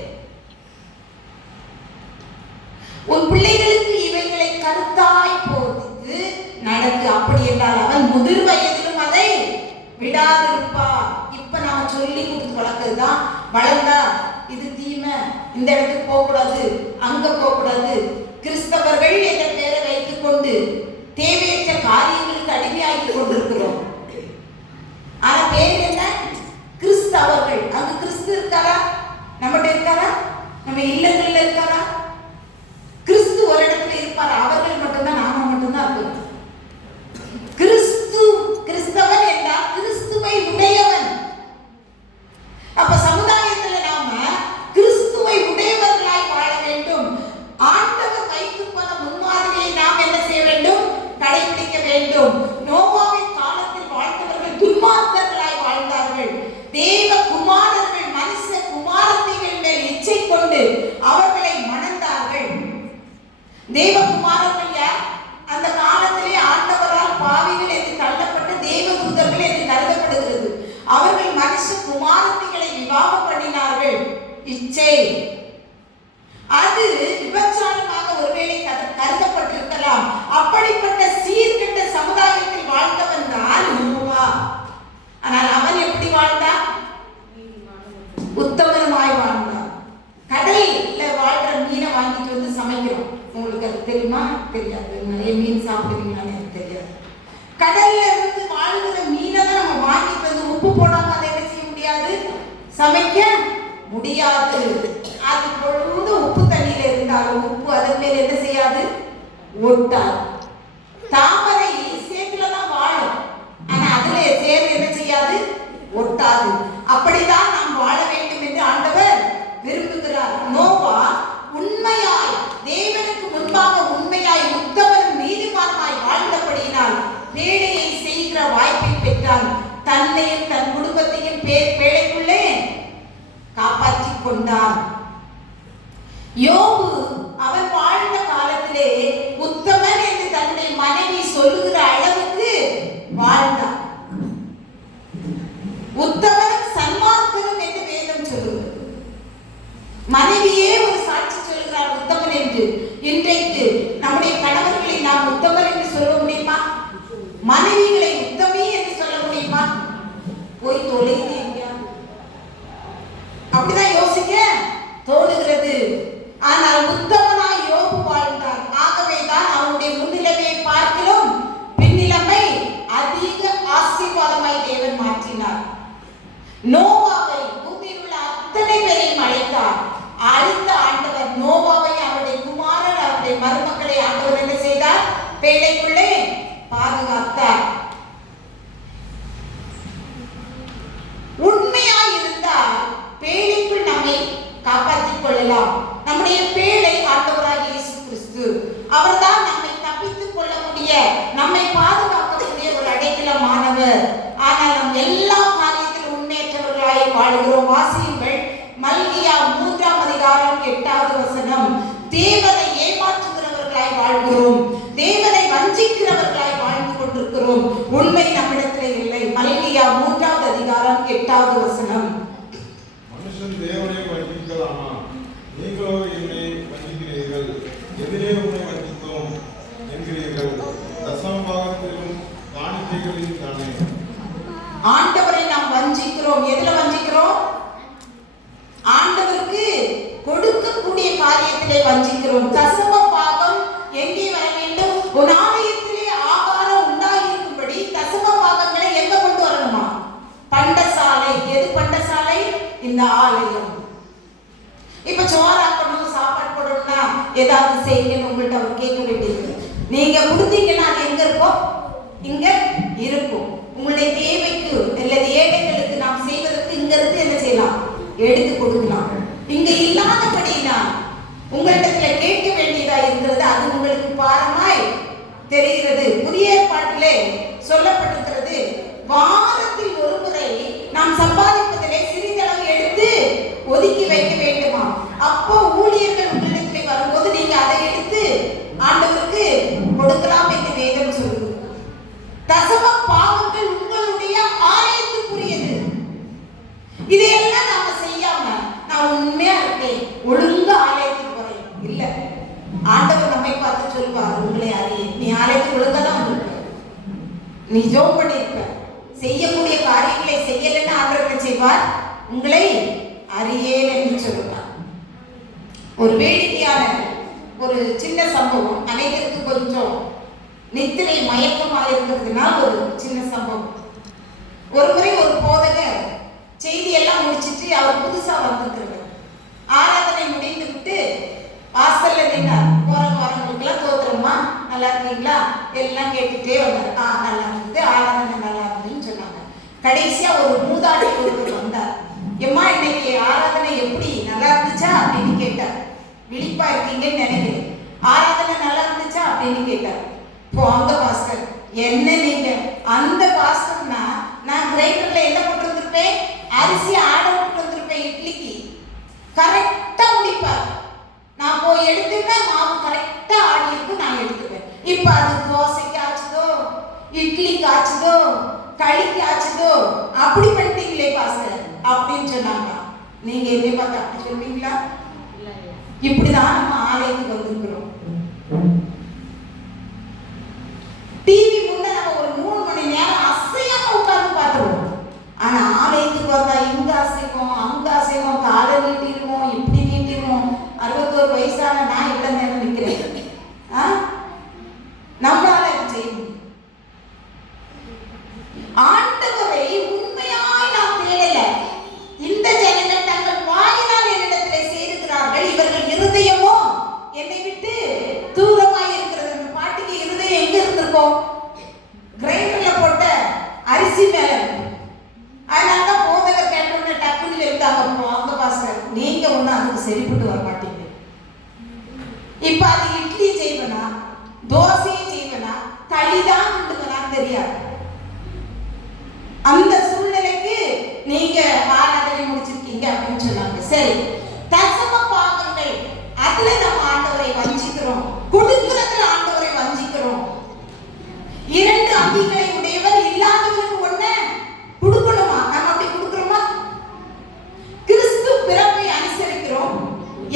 உன் பிள்ளைகளுக்கு இவைகளை கருத்தாய் போதித்து நடக்கு, அப்படி என்றால் அவன் முதிர் வயதிலும் அதை விடாதிருப்பார். இப்ப நாம சொல்லி கொடுத்து வளர்க்கறதுதான் வளர்ந்தா இது தீமை, இந்த இடத்துக்கு போக கூடாது, அங்க போக கூடாது. கிறிஸ்தவர்கள் என்ற பெயரை வைத்துக் கொண்டு தேவையற்ற காரியங்களுக்கு அடிமையாகி கொண்டிருக்கிறோம். ஆனா பேர் என்ன? கிறிஸ்தவர்கள். அங்க கிறிஸ்து இருக்காரா? நம்மகிட்ட இருக்காரா? நம்ம இல்லங்கள்ல இருக்காரா? கிறிஸ்து ஒரு இடத்துல இருப்பார். அவர்கள் மட்டும்தான், நாம மட்டும்தான் இருக்கோம். கிறிஸ்தவன் என்றால் கிறிஸ்துவை உடையவன். அப்ப சமுதாயத்துல நாம கிறிஸ்துவை உடையவர்களாய் வாழ வேண்டும். ஆண்டவர் வைத்து போன முன்மாதிரியை நாம் என்ன செய்ய வேண்டும்? கடைபிடிக்க வேண்டும். நோவாவின் காலத்தில் வாழ்ந்தவர்கள் துன்மார்க்கர்களாய் வாழ்ந்தார்கள். தேவ குமாரர்கள் மனுஷ குமாரத்திகள் மேல் இச்சை கொண்டு அவர்களை மணந்தார்கள். தேவகுமாரர்கள் யார்? அந்த காலத்திலே ஆண்டவரால் பாவிகள் என்று தள்ளப்பட்ட தேவதூதர்கள் என்று கருதப்படுகிறது. அவர்கள் மனுஷ குமாரத்திகளை விவாகம் பண்ணினார்கள். இச்சை அது விபச்சாரமாக ஒருவேளை கருதப்பட்டிருக்கலாம். அப்படிப்பட்ட சீர்கெட்ட சமுதாயத்தில் வாழ்ந்தவன் தான் நோவா. ஆனால் அவன் எப்படி வாழ்ந்தான்? உத்தமருமாய் வாழ்ந்தான். கடல்ல வாழ்ற மீனை வாங்கிட்டு வந்து சமைக்கிறோம். உங்களுக்கு அது தெரியுமா? தெரியாது. நிறைய மீன் சாப்பிடுவீங்களான்னு எனக்கு தெரியாது. கடல்ல இருந்து வாழ்கிற மீனை தான் நம்ம வாங்கிட்டு வந்து உப்பு போடாம அதை என்ன செய்ய முடியாது? சமைக்க முடியாது. அது பொழுது உப்பு தண்ணியில இருந்தாலும் உப்பு அதன் மேல என்ன செய்யாது? ஒட்டாது. தாமரை சேத்துல தான் வாழும், ஆனா அதுல சேர் என்ன செய்யாது? ஒட்டாது. அப்படிதான் நாம் வாழ வேண்டும் என்று ஆண்டவர் விரும்புகிறார். நோவா உண்மையாய் தேவனுக்கு முன்பாக உண்மையாய் உத்தமனும் நீதிமானுமாய் வாழ்ந்தபடியினால் வேலையை செய்கிற வாய்ப்பை பெற்றான். தன்னையும் தன் குடும்பத்தையும் பேழைக்குள்ளே காப்பாற்றிக் கொண்டான். யோபு அவன் வாழ்ந்த காலத்திலே உத்தமன் என்று தன்னுடைய மனைவி சொல்லுகிற அளவுக்கு வாழ்ந்தான். உத்தமனும் சன்மார்க்கனும் என்று வேதம் சொல்லுகிறது. மனைவியே ஒரு சாட்சி சொல்கிறார் உத்தமன் என்று. இன்றைக்கு நம்முடைய கணவர்களை நாம் உத்தமன் என்று சொல்ல முடியுமா? மனைவிகளை உத்தமி என்று சொல்ல முடியுமா? போய் தொலைங்க. அப்படிதான் யோசிக்க தோணுகிறது. ஆனால் உத்தமனாய் யோபு வாழ்ந்தார். ஆகவேதான் அவனுடைய முன்னிலைமையை பார்க்கிறோம், பின்னிலைமை அதிக ஆசீர்வாதமாய் தேவன் மாற்றினார். நோவாவை பூமியில் உள்ள அத்தனை பேரையும் அழைத்தார். அழித்த ஆண்டவர் நோவாவை, அவருடைய குமாரன், அவருடைய மருமக்களை ஆண்டவர் என்ன செய்தார்? பேழைக்குள்ளே பாதுகாத்தார். உண்மையாய் இருந்தால் பேழைக்குள் நம்மை காப்பாற்றிக் கொள்ளலாம். நம்முடைய பேழை ஆண்டவராகிய இயேசு கிறிஸ்து. அவர்தான் நம்மை தப்பித்துக் கொள்ளக்கூடிய, நம்மை பாதுகாக்கக்கூடிய ஒரு அடைக்கலமானவர். ஆனால் நாம் எல்லா காரியத்திலும் உண்மையற்றவர்களாய் வாழ்கிறோம். வாசியுங்கள் மல்கியா 3ஆம் அதிகாரம் குணம். மனுஷன் தேவனை வஞ்சிக்கலாமா? நீங்களோ என்னை வஞ்சிக்கிறீர்கள். எதிரே உன்னை வஞ்சித்தோம் என்கிறீர்கள். தசம பாகத்திலும் காணிக்கைகளில் தானே. ஆண்டவரை நாம் வஞ்சிக்கிறோம். எதுல வஞ்சிக்கிறோம்? ஆண்டவருக்கு கொடுக்கக்கூடிய காரியத்திலே வஞ்சிக்கிறோம். தசம பாகம் எங்கே வர வேண்டும்? ஒரு ஆலயத்திலே ஆகாரம் உண்டாகிருக்கும்படி தசம பாகங்களை எங்க கொண்டு வரணுமா? பண்டசாலை. எது பண்டசாலை? இந்த ஆலயம். இப்ப சோறாக்கணும், சாப்பாடு போடணும்னா ஏதாவது செய்யணும் உங்கள்கிட்ட அவர் கேட்க வேண்டியது. நீங்க கொடுத்தீங்கன்னா அது எங்க இருக்கும்? இங்க இருக்கும். உங்களுடைய தேவைக்கு அல்லது ஏழைகளுக்கு நாம் செய்வதற்கு இங்க இருந்து என்ன செய்யலாம்? எடுத்து கொடுக்கலாம். இங்க இல்லாதபடினா உங்களிடத்துல கேட்க வேண்டியதா இருக்கிறது. அது உங்களுக்கு பாரமாய் தெரிகிறது. புதிய ஏற்பாட்டிலே சொல்லப்பட்டிருக்கிறது, வாரத்தில் ஒரு முறை நாம் சம்பாதிப்பதிலே சிறிதளவு எடுத்து ஒதுக்கி வைக்க வேண்டுமா? அப்போ ஊழியர்கள் உங்களிடத்தில் வரும்போது நீங்க அதை எடுத்து ஆண்டவருக்கு கொடுக்கலாம் என்று வேதம் சொல்லுது. தசம பாகங்கள் உங்களுடைய ஆலயத்துக்குரியது. இதையெல்லாம் நாம செய்யாம நான் உண்மையா இருக்கேன், ஒழுங்கா ஆலயத்துக்கு போறேன் இல்ல, ஆண்டவர் நம்மை பார்த்து சொல்வார், உங்களை அறிய நீ ஆலயத்துக்கு ஒழுங்கா தான் வந்திருக்க, நீ ஜோம் பண்ணிருக்க, செய்யக்கூடிய காரியங்களை செய்யலன்னு ஆண்டவர் என்ன செய்வார்? உங்களை அறியேன் என்று சொல்லுவார். ஒரு வேடிக்கையான ஒரு சின்ன சம்பவம், அனைவருக்கு கொஞ்சம் நித்திரை மயக்கமாக இருக்கிறதுனால ஒரு சின்ன சம்பவம். ஒரு முறை ஒரு போதகர் செய்தியெல்லாம் முடிச்சிட்டு அவர் புதுசா வந்திருக்கிறார். ஆராதனை முடிந்து விட்டு வாசல்ல நின்னார். போறவங்களுக்கெல்லாம் தோத்துறோமா, நல்லா இருக்கீங்களா எல்லாம் கேட்டுட்டே வந்தார். நல்லா இருந்தது, ஆராதனை நல்லா இருந்ததுன்னு சொன்னாங்க. கடைசியா ஒரு மூதாடி ஒருவர் வந்தார். எம்மா இன்னைக்கு ஆராதனை எப்படி நல்லா இருந்துச்சா அப்படின்னு கேட்டார். விழிப்பா இருக்கீங்கன்னு நினைக்கிறேன். ஆராதனை நல்லா இருந்துச்சா அப்படின்னு கேட்டார். போங்க பாஸ்டர், என்ன நீங்க அந்த பாஸ்டர்னா நான் கிரைண்டர்ல என்ன போட்டு வந்திருப்பேன்? அரிசி ஆட போட்டு வந்திருப்பேன். இட்லிக்கு கரெக்டா முடிப்பார். நான் போய் எடுத்துட்டா மாவு கரெக்டா ஆடி இருக்கும், நான் எடுத்துப்பேன். இப்ப அது தோசைக்கு ஆச்சுதோ, இட்லிக்கு ஆச்சுதோ, களிக்கு ஆச்சுதோ, அப்படி பண்ணிட்டீங்களே பாஸ்டர் அப்படின்னு சொன்னாங்க. நீங்க என்ன பார்த்து அப்படி சொல்வீங்களா? இப்படிதான் நம்ம ஆலயத்துக்கு வந்திருக்கிறோம். டிவி முன்ன நம்ம ஒரு 3 மணி நேரம் அசையாம உட்கார்ந்து பார்த்துருவோம். ஆனா ஆலயத்துக்கு வந்தா இங்க அசைவோம், அங்க அசைவோம், காலை நீட்டிடுவோம், இப்படி நீட்டிடுவோம். 61 வயசான நான் இவ்வளவு நேரம் நிற்கிறேன். நம்மளால இது செய்ய முடியும். ஆண்டவரை உண்மையாய் நாம் தேடல. இந்த ஜனங்கள் தங்கள் வாயினால் என்னிடத்திலே சேருகிறார்கள், இவர்கள் இருதயமோ என்னை விட்டு தூரமாய் இருக்கிறது. அந்த பாட்டுக்கு இருதயம் எங்க இருந்திருக்கும்? கிரைண்டர்ல போட்ட அரிசி மேல இருக்கும். அதனாலதான் போதகர் கேட்டோன்னு டக்குன்னு எடுத்தாங்க, அவங்க பாஸ்டர் நீங்க ஒண்ணு அதுக்கு சரிப்பட்டு வர மாட்டீங்க. இப்ப அது இட்லி செய்வனா, தோசையை செய்வனா, களிதான் உண்டுவனா தெரியாது. அந்த சூழ்நிலைக்கு நீங்க ஆராதனை முடிச்சிருக்கீங்க அப்படின்னு சொன்னாங்க. சரி, தசம பாகங்கள் அதுல நம்ம ஆண்டவரை வஞ்சிக்கிறோம், கொடுக்கிறதுல ஆண்டவரை வஞ்சிக்கிறோம். 2 அங்கிகளை உடையவர் இல்லாதவருக்கு ஒண்ணு கொடுக்கணுமா? நம்ம அப்படி கொடுக்கிறோமா? கிறிஸ்து பிறப்பை அனுசரிக்கிறோம்.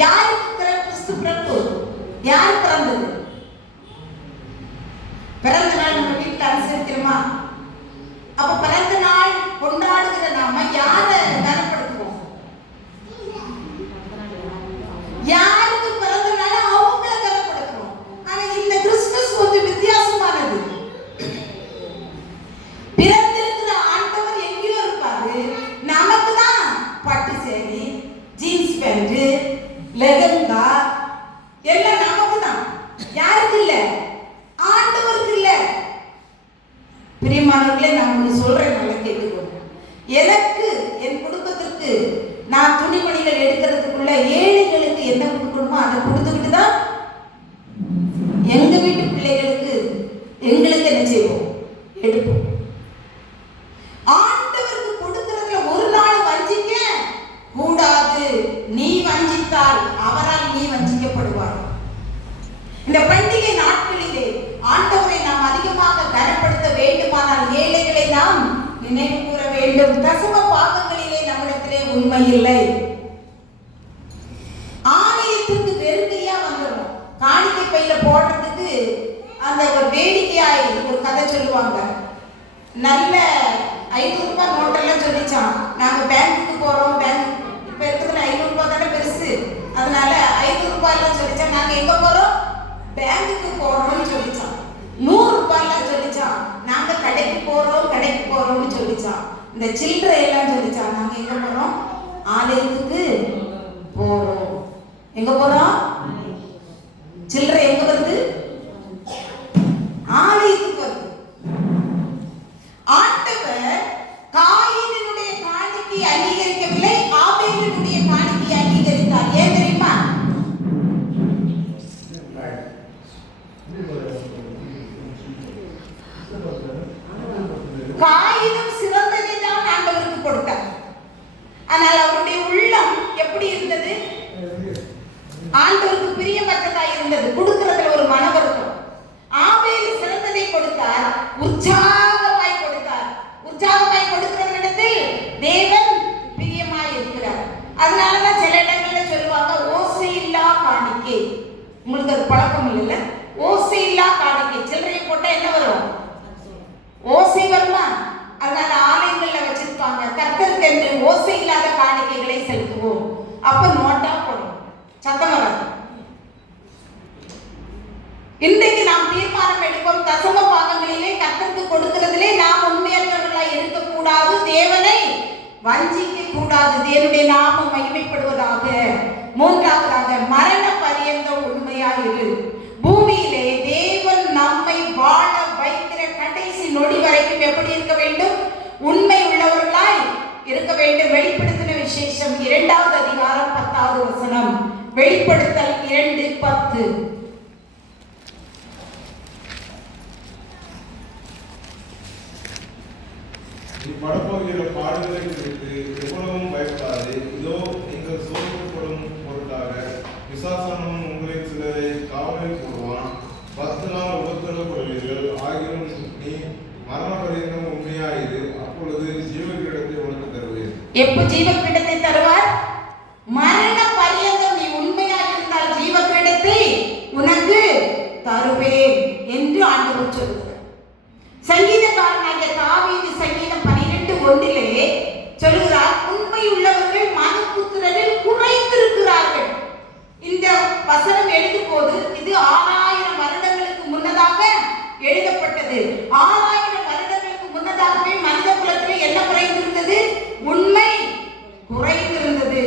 யாருக்கு கிறிஸ்து பிறப்பு? யார் பிறந்தது? பிறந்த நாள் நம்ம வீட்டில் அனுசரிக்கிறோமா? அப்ப பிறந்த நாள் கொண்டாடுகிற நாம யாரை கனப்படுத்துவோம்? யாருக்கு பிறந்த நாள் அவங்கள கனப்படுத்துறோம். ஆனா இந்த கிறிஸ்துமஸ் கொஞ்சம் வித்தியாசமானது. பிறந்திருக்கிற ஆண்டவர் எங்கேயோ இருப்பாரு, நமக்கு தான் பட்டு சேரி, ஜீன்ஸ் பேண்ட், லெகங்கா எல்லாம் நமக்கு தான். யாருக்கு இல்ல? ஆண்டவருக்கு இல்ல. பிரியமானவர்களே, நான் ஒன்று சொல்றேன், நல்லா கேட்டுக்கோங்க. எனக்கு என் குடும்பத்திற்கு நான் துணிமணிகள் எடுக்கிறதுக்குள்ள ஏழைகளுக்கு என்ன கொடுக்கணுமோ அதை கொடுத்துக்கிட்டு தான் எங்க வீட்டு பிள்ளைகளுக்கு எங்களுக்கு என்ன செய்வோம்? எடுப்போம். ஆண்டவருக்கு கொடுக்கறதுல ஒரு நாள் வஞ்சிக்க கூடாது. நீ வஞ்சி உண்மை இல்லை. ஆலயத்துக்கு வெறுங்கையா வந்துடும். காணிக்கை பையில போடுறதுக்கு அந்த ஒரு வேடிக்கையாய் ஒரு கதை சொல்லுவாங்க. நல்ல 500 ரூபாய் நோட்டெல்லாம் சொல்லிச்சான். நாங்க பேங்க்குக்கு போறோம், பேங்க் இப்ப இருக்கிறதுல 500 ரூபாய் தானே பெருசு, அதனால 500 ரூபாய் எல்லாம் சொல்லிச்சா. நாங்க எங்க போறோம்? பேங்குக்கு போறோம்னு சொல்லிச்சான். 100 ரூபாய் எல்லாம் சொல்லிச்சான். நாங்க கடைக்கு போறோம்னு சொல்லிச்சான். இந்த சில்லறை எல்லாம் சொல்லிச்சான். நாங்க எங்க போறோம்? ஆலயத்துக்கு போறோம். எங்க போறோம்? சில்லறை எங்க வருது? ஆலயத்துக்கு வருது. ஆண்டவர் காயினுடைய காணிக்கை அங்கீகரிக்கவில்லை, ஆபேலினுடைய காணிக்கை அங்கீகரித்தார். ஏன் தெரியுமா? காயினும் சிறந்ததை தான் ஆண்டவருக்கு கொடுத்தார். ஆனால் அவருடைய உள்ளம் எப்படி இருந்தது? ஆண்டவருக்கு பிரியமற்றதாய் இருந்தது. கொடுக்கிறதுல ஒரு மன வருத்தம். ஆபேல் சிறந்ததை கொடுத்தார், உற்சாகமாய் கொடுத்தார். உற்சாகமாய் கொடுக்கிறவனிடத்தில் தேவன் பிரியமாய் இருக்கிறார். அதனாலதான் சில இடங்கள்ல சொல்லுவாங்க, ஓசை இல்லா காணிக்கை. உங்களுக்கு அது பழக்கம் இல்லைல்ல? ஓசை இல்லா காணிக்கை. சில்லறையை போட்டா என்ன வரும்? ஓசை வருமா? அதனால ஆலயங்கள்ல வச்சிருப்பாங்க, கர்த்தருக்கு என்று ஓசை இல்லாத காணிக்கைகளை செலுத்துவோம். அப்ப நோட்டா போடும், சத்தம் வராது. இன்றைக்கு நாம் தீர்மானம் எடுப்போம், தசம பாகங்களிலே கர்த்தருக்கு கொடுக்கிறதிலே நாம் உண்மையற்றவர்களாய் இருக்கக்கூடாது, தேவனை வஞ்சிக்க கூடாது, தேவனுடைய நாமம் மகிமைப்படுவதாக. மூன்றாவதாக, மரண பரியந்தம் உண்மையாயிரு. பூமியிலே தேவன் நம்மை வாழ வைக்கிற கடைசி நொடி வரைக்கும் எப்படி இருக்க வேண்டும்? உண்மை உள்ளவர்களாய் இருக்க வேண்டும். வெளிப்படுத்தின விசேஷம் 2வது அதிகாரம் 10வது வசனம். வெளிப்படுத்தல் 2:10. நீ படப்போகிற பாடுகளை குறித்து எவ்வளவும் பயப்படாது. இதோ நீங்கள் சோதிக்கப்படும் பொருட்டாக விசாசனம் உங்களில் சிலரை காவலில் போடுவான். 10 நாள் உபத்திரவப்படுவீர்கள். ஆகிலும் நீ மரண பரியந்தம் உண்மையாயிரு. அப்பொழுது ஜீவக்கிரீடத்தை உனக்கு தருவேன். எப்போ ஜீவக்கிரீடத்தை தருவார்? மரண பரியந்தம் நீ உண்மையாக இருந்தால் ஜீவக்கிரீடத்தை உனக்கு தருவேன் என்று ஆண்டவர் சொல்கிறார். சங்கீதக்காரனாகிய தாவீது சங்கீதம் 12:1 சொல்கிறார், உண்மை உள்ளவர்கள் மனுபுத்திரரில் குறைந்திருக்கிறார்கள். இந்த வசனம் எழுதும் போது இது 6000 வருடங்களுக்கு முன்னதாக எழுதப்பட்டது. 6000 வருடங்களுக்கு முன்னதாகவே மனித குலத்தில் என்ன குறைந்திருந்தது? உண்மை குறைந்திருந்தது.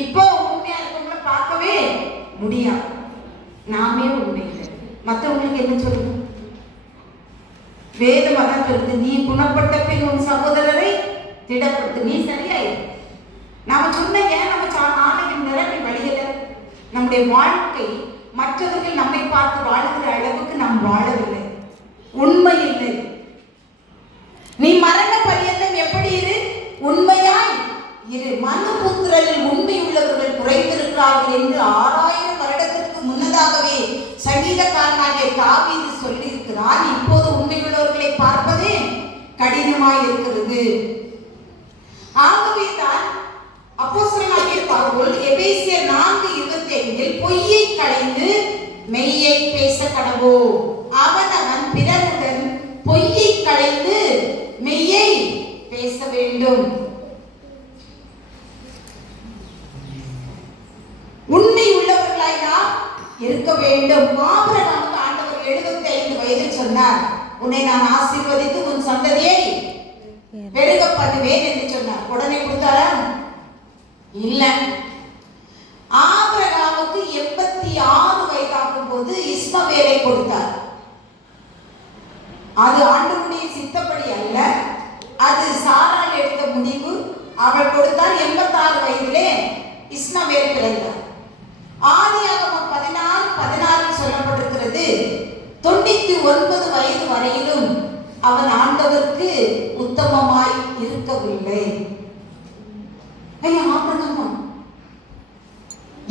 இப்போ உண்மையா இருக்கவங்கள பார்க்கவே முடியாது. நாமே உண்மை இல்லை. மற்றவங்களுக்கு என்ன சொல்லுது? வேதம் அதான் சொல்லுது, நீ குணப்பட்ட பின் உன் சகோதரரை திடப்படுத்து, நீ சரியாயிரு. நாம சொன்ன ஏன் நம்ம ஆணையம் நிரம்பி வழியில நம்முடைய வாழ்க்கை மற்றவர்கள் நம்மை பார்த்து வாழுகிற அளவுக்கு நாம் வாழவில்லை, உண்மை இல்லை. நீ மரண பரியந்தம் எப்படி இரு? உண்மையாய் இரு. மனுபுத்திரரில் உண்மை உள்ளவர்கள் குறைந்திருக்கிறார்கள் என்று 6000 வருடத்திற்கு முன்னதாகவே சங்கீதக்காரனாகிய தாவீது சொல்லியிருக்கிறான். இப்போது உண்மையுள்ளவர்களை பார்ப்பது கடினமாய் இருக்கிறது. ஆகவே தான் அப்போஸ்தலனாகிய பவுல் எபேசியர் 4:25 பொய்யை களைந்து மெய்யை பேச கடவோம். அவனவன் பிறருடன் பொய்யை களைந்து மெய்யை பேச வேண்டும். உண்மை உள்ளவர்களாய் நாம் இருக்க வேண்டும். ஆபிரகாமுக்கு ஆண்டவர் 75 வயதில் சொன்னார், உன்னை நான் ஆசீர்வதித்து உன் சந்ததியை பெருக பண்ணுவேன் என்று சொன்னார். உடனே கொடுத்தாரா? இல்ல. ஆபிரகாமுக்கு 86 வயதாகும் போது இஸ்மவேலை கொடுத்தார். அது ஆண்டவருடைய சித்தப்படி அல்ல, அது சாராள் எடுத்த முடிவு. அவள் கொடுத்தார். 86 வயதிலே இஸ்மவேல் பிறந்தார். ஆதியாகமம் 14:16 சொல்லப்பட்டிருக்கிறது, 99 வயது வரையிலும் அவன் ஆண்டவருக்கு உத்தமமாய் இருக்கவில்லை. ஆபிரகாமா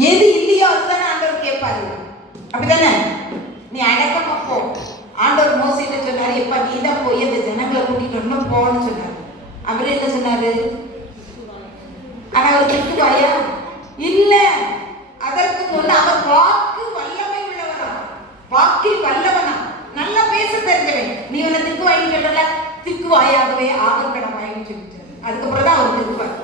எது இல்லையோ அதுதானே ஆண்டவர் கேட்பாரு, அப்படிதானே? நீ அடக்கமா போ. ஆண்டவர் மோசேட்ட சொன்னாரு, எப்ப நீ தான் போய் அந்த ஜனங்களை கூட்டிட்டு வரணும் போன்னு சொன்னாரு. அவரு என்ன சொன்னாரு? ஆனா அவர் திட்டுவாயா? இல்ல. அதற்கு முன் அவர் வாக்கு வல்லமை உள்ளவரா, வாக்கில் வல்லவனா, நல்லா பேச தெரிஞ்சவன். நீ உன்னை திக்குவாயின்னு சொல்லல, திக்குவாயாகவே ஆகக்கடவாயின்னு சொல்லிட்டு அதுக்கப்புறம் தான் அவர் திக்குவார்.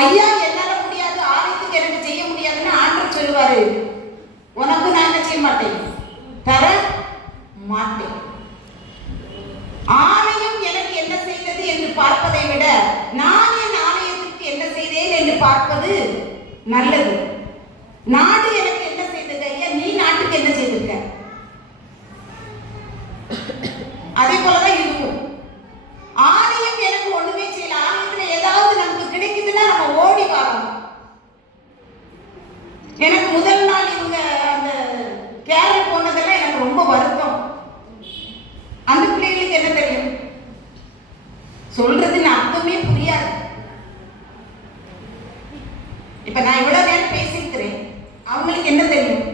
ஐயா என்னால முடியாது, ஆலயத்துக்கு எனக்கு செய்ய முடியாதுன்னு ஆண்டவர் சொல்லுவாரு. உனக்கு நான் என்ன செய்ய மாட்டேன், தர மாட்டேன். ஆலயம் எனக்கு என்ன செய்தது என்று பார்ப்பதை விட நான் என் ஆலயத்திற்கு என்ன செய்தேன் என்று பார்ப்பது நல்லது. நாடு எனக்கு என்ன செய்தது, ஐயா நீ நாட்டுக்கு என்ன செய்திருக்க? அதே போலதான் இருக்கும். ஆலயம் எனக்கு ஒண்ணுமே செய்யல, ஆலயத்துல ஏதாவது நமக்கு கிடைக்குதுன்னா நம்ம ஓடி வரோம். எனக்கு முதல் நாள் இவங்க அந்த கேரளா போனதெல்லாம் எனக்கு ரொம்ப வருத்தம். அந்த பிள்ளைகளுக்கு என்ன தெரியும், சொல்றதுன்னு அர்த்தமே புரியாது. இப்ப நான் இவ்வளவு நேரம் பேசிக்கிறேன், அவங்களுக்கு என்ன தெரியும்,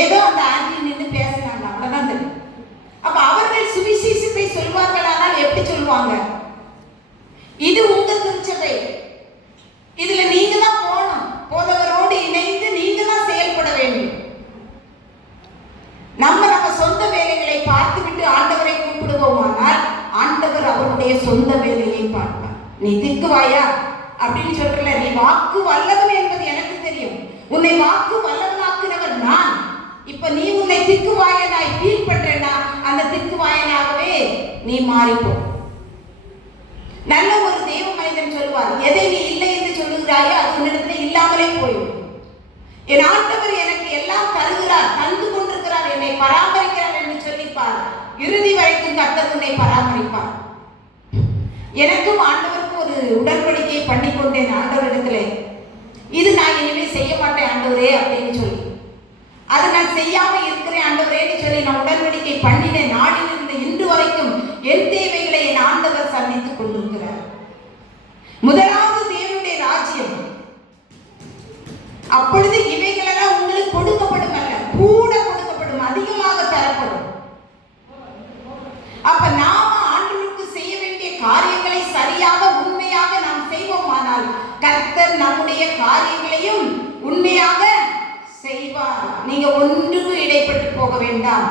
ஏதோ அந்த ஆண்டி நின்று பேசினாங்க அவ்வளவுதான் தெரியும். அப்ப அவர்கள் சுவிசேஷத்தை சொல்வார்களானால் எப்படி சொல்லுவாங்க? இது உங்க திருச்சபை, இதுல நீங்க தான் போகணும், போதவரோடு இணைந்து நீங்க தான் செயல்பட வேண்டும். நம்ம சொந்த வேலைகளை பார்த்துவிட்டு ஆண்டவரை கூப்பிடுவோமானால் ஆண்டவர் அவருடைய சொந்த வேலையை பார்ப்பார். நீ திக்குவாயா அப்படின்னு சொல்றல, நீ வாக்கு வல்லவன் என்பது எனக்கு தெரியும். உன்னை வாக்கு வல்லவனாக்குனவர் நான். இப்ப நீ உன்னை திக்குவாயனாய் ஃபீல் பண்றேன்னா அந்த திக்குவாயனாகவே நீ மாறிப்போ. நல்ல ஒரு தேவ மனிதன் சொல்வார், எதை நீ இல்லை என்று சொல்லுகிறாயோ அது உன்னிடத்துல இல்லாமலே போயிடும். என் ஆண்டவர் எனக்கு எல்லாம் தருகிறார், தந்து கொண்டிருக்கிறார், என்னை பராமரிக்கிறார் என்று சொல்லிப்பார். இறுதி வரைக்கும் கர்த்தர் உன்னை பராமரிப்பார். எனக்கும் ஆண்டவருக்கும் ஒரு உடன்படிக்கை பண்ணி கொண்டேன் ஆண்டவரிடத்திலே. இது நான் இனிமே செய்ய மாட்டேன் ஆண்டவரே அப்படின்னு சொல்லி, அது நான் செய்யாம இருக்கிறேன் ஆண்டவரேன்னு சொல்லி நான் உடன்படிக்கை பண்ணினேன். நாளிலிருந்து இன்று வரைக்கும் என் தேவைகளை என் ஆண்டவர் சந்தித்துக் கொண்டிருக்கிறார். முதலாவது தேவனுடைய ராஜ்யம், அப்பொழுது இவைகளெல்லாம் உங்களுக்கு கொடுக்கப்படும், அல்ல கூட கொடுக்கப்படும், அதிகமாக தரப்படும். அப்ப நாம ஆண்டவருக்கு செய்ய வேண்டிய காரியங்களை சரியாக உண்மையாக நாம் செய்வோமானால் கர்த்தர் நம்முடைய காரியங்களையும் உண்மையாக செய்வார். நீங்க ஒன்றுக்கும் இடைப்பட்டு போக வேண்டாம்.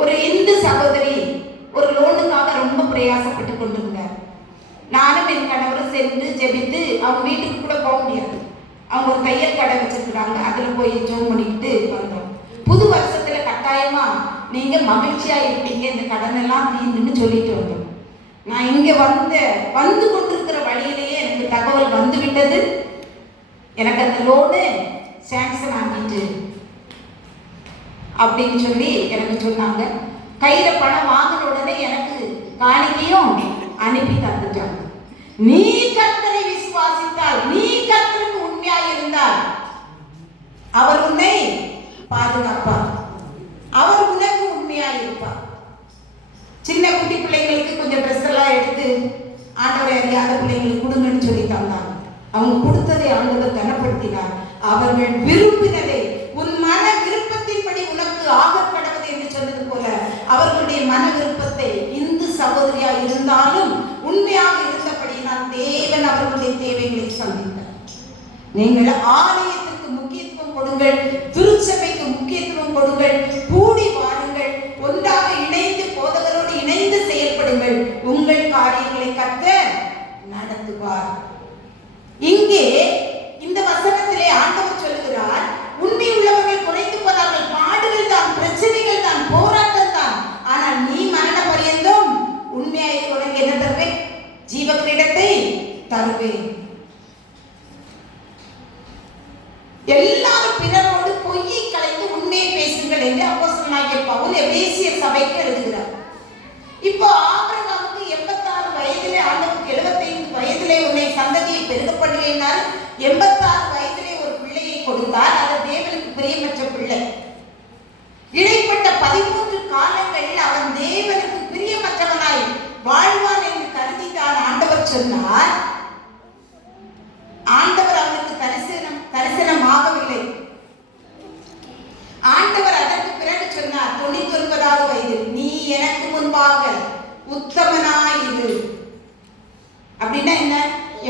ஒரு இந்து சகோதரி ஒரு லோனுக்காக ரொம்ப பிரயாசப்பட்டு கொண்டிருந்தார். நானும் என் கணவரும் சேர்ந்து ஜெபித்து, அவங்க வீட்டுக்கு கூட போக முடியாது, அவங்க ஒரு தையல் கடை வச்சிருக்கிறாங்க, அதுல போய் ஜோம் பண்ணிக்கிட்டு வந்தோம். புது வருஷத்துல கட்டாயமா நீங்க மகிழ்ச்சியா இருப்பீங்க, இந்த கடன் எல்லாம் தீர்ந்துன்னு சொல்லிட்டு வந்தோம். நான் இங்க வந்து கொண்டிருக்கிற வழியிலேயே எனக்கு தகவல் வந்து விட்டது, எனக்கு அந்த லோனு சாங்ஷன் ஆகிட்டு அப்படின்னு சொல்லி எனக்கு சொன்னாங்க. கையில பணம் வாங்கின உடனே எனக்கு காணிக்கையும் அனுப்பி தந்துட்டாங்க. நீ கர்த்தரை விசுவாசித்தால், நீ கர்த்தருக்கு உண்மையா இருந்தால் அவர் உன்னை பாதுகாப்பார், அவர் உனக்கு உண்மையா இருப்பார். சின்ன குட்டி பிள்ளைங்களுக்கு கொஞ்சம் ட்ரெஸ் எல்லாம் எடுத்து ஆண்டவரை அறியாத பிள்ளைங்களுக்கு கொடுங்கன்னு சொல்லி தந்தாங்க. அவங்க கொடுத்ததை ஆண்டவர் கனப்படுத்தினார். அவர்கள் விரும்பினதை, உன் மன விருப்பத்தின்படி உனக்கு ஆக கடவுது என்று சொன்னது போல அவர்களுடைய மன விருப்பத்தை இந்து சகோதரியா இருந்தாலும் உண்மையாக இருந்தபடியினால் தேவன் அவர்களுடைய தேவைகளை சந்தித்தார். நீங்கள் ஆலயத்திற்கு முக்கியத்துவம் கொடுங்கள், திருச்சபைக்கு முக்கியத்துவம் கொடுங்கள், கூடி வாருங்கள், ஒன்றாக இணைந்து போதகரோடு இணைந்து செயல்படுங்கள். உங்கள் காரியங்களை கர்த்தர் நடத்துவார். இங்கே இந்த வசனத்திலே ஆண்டவர் சொல்லுகிறார், உண்மை உள்ளவர்கள் குறைத்து போதார்கள், பாடுகள் தான், பிரச்சனைகள் தான், போராட்டம் தான், ஆனால் நீ மரண பரியந்தம் உண்மையாய் உனக்கு என்ன தருவேன்? ஜீவ கிரீடத்தை தருவேன். எல்லாரும் பிறரோடு பொய்யை கலைந்து உண்மையை பேசுங்கள் என்று அப்போஸ்தலனாகிய பவுல் எபேசியர் சபைக்கு எழுதுகிறார். இப்போ ஆபிரகாமுக்கு 86 வயதிலே, ஆண்டவருக்கு 75 வயதிலே உன்னை சந்ததியை பெருக பண்ணுகிறார். 86 வயதிலே ஒரு பிள்ளையை கொடுத்தார். அது தேவனுக்கு பிரியமற்ற பிள்ளை. இடைப்பட்ட 13 காலங்களில் அவன் தேவனுக்கு பிரியமற்றவனாய் வாழ்வான் என்று கருதித்தான் ஆண்டவர் சொன்னார். ஆண்டவர் அவனுக்கு தரிசனமாகவில்லை. ஆண்டவர் அதற்கு பிறகு சொன்னார், 99வது வயதில், நீ எனக்கு முன்பாக உத்தமனாயிரு. அப்படின்னா என்ன?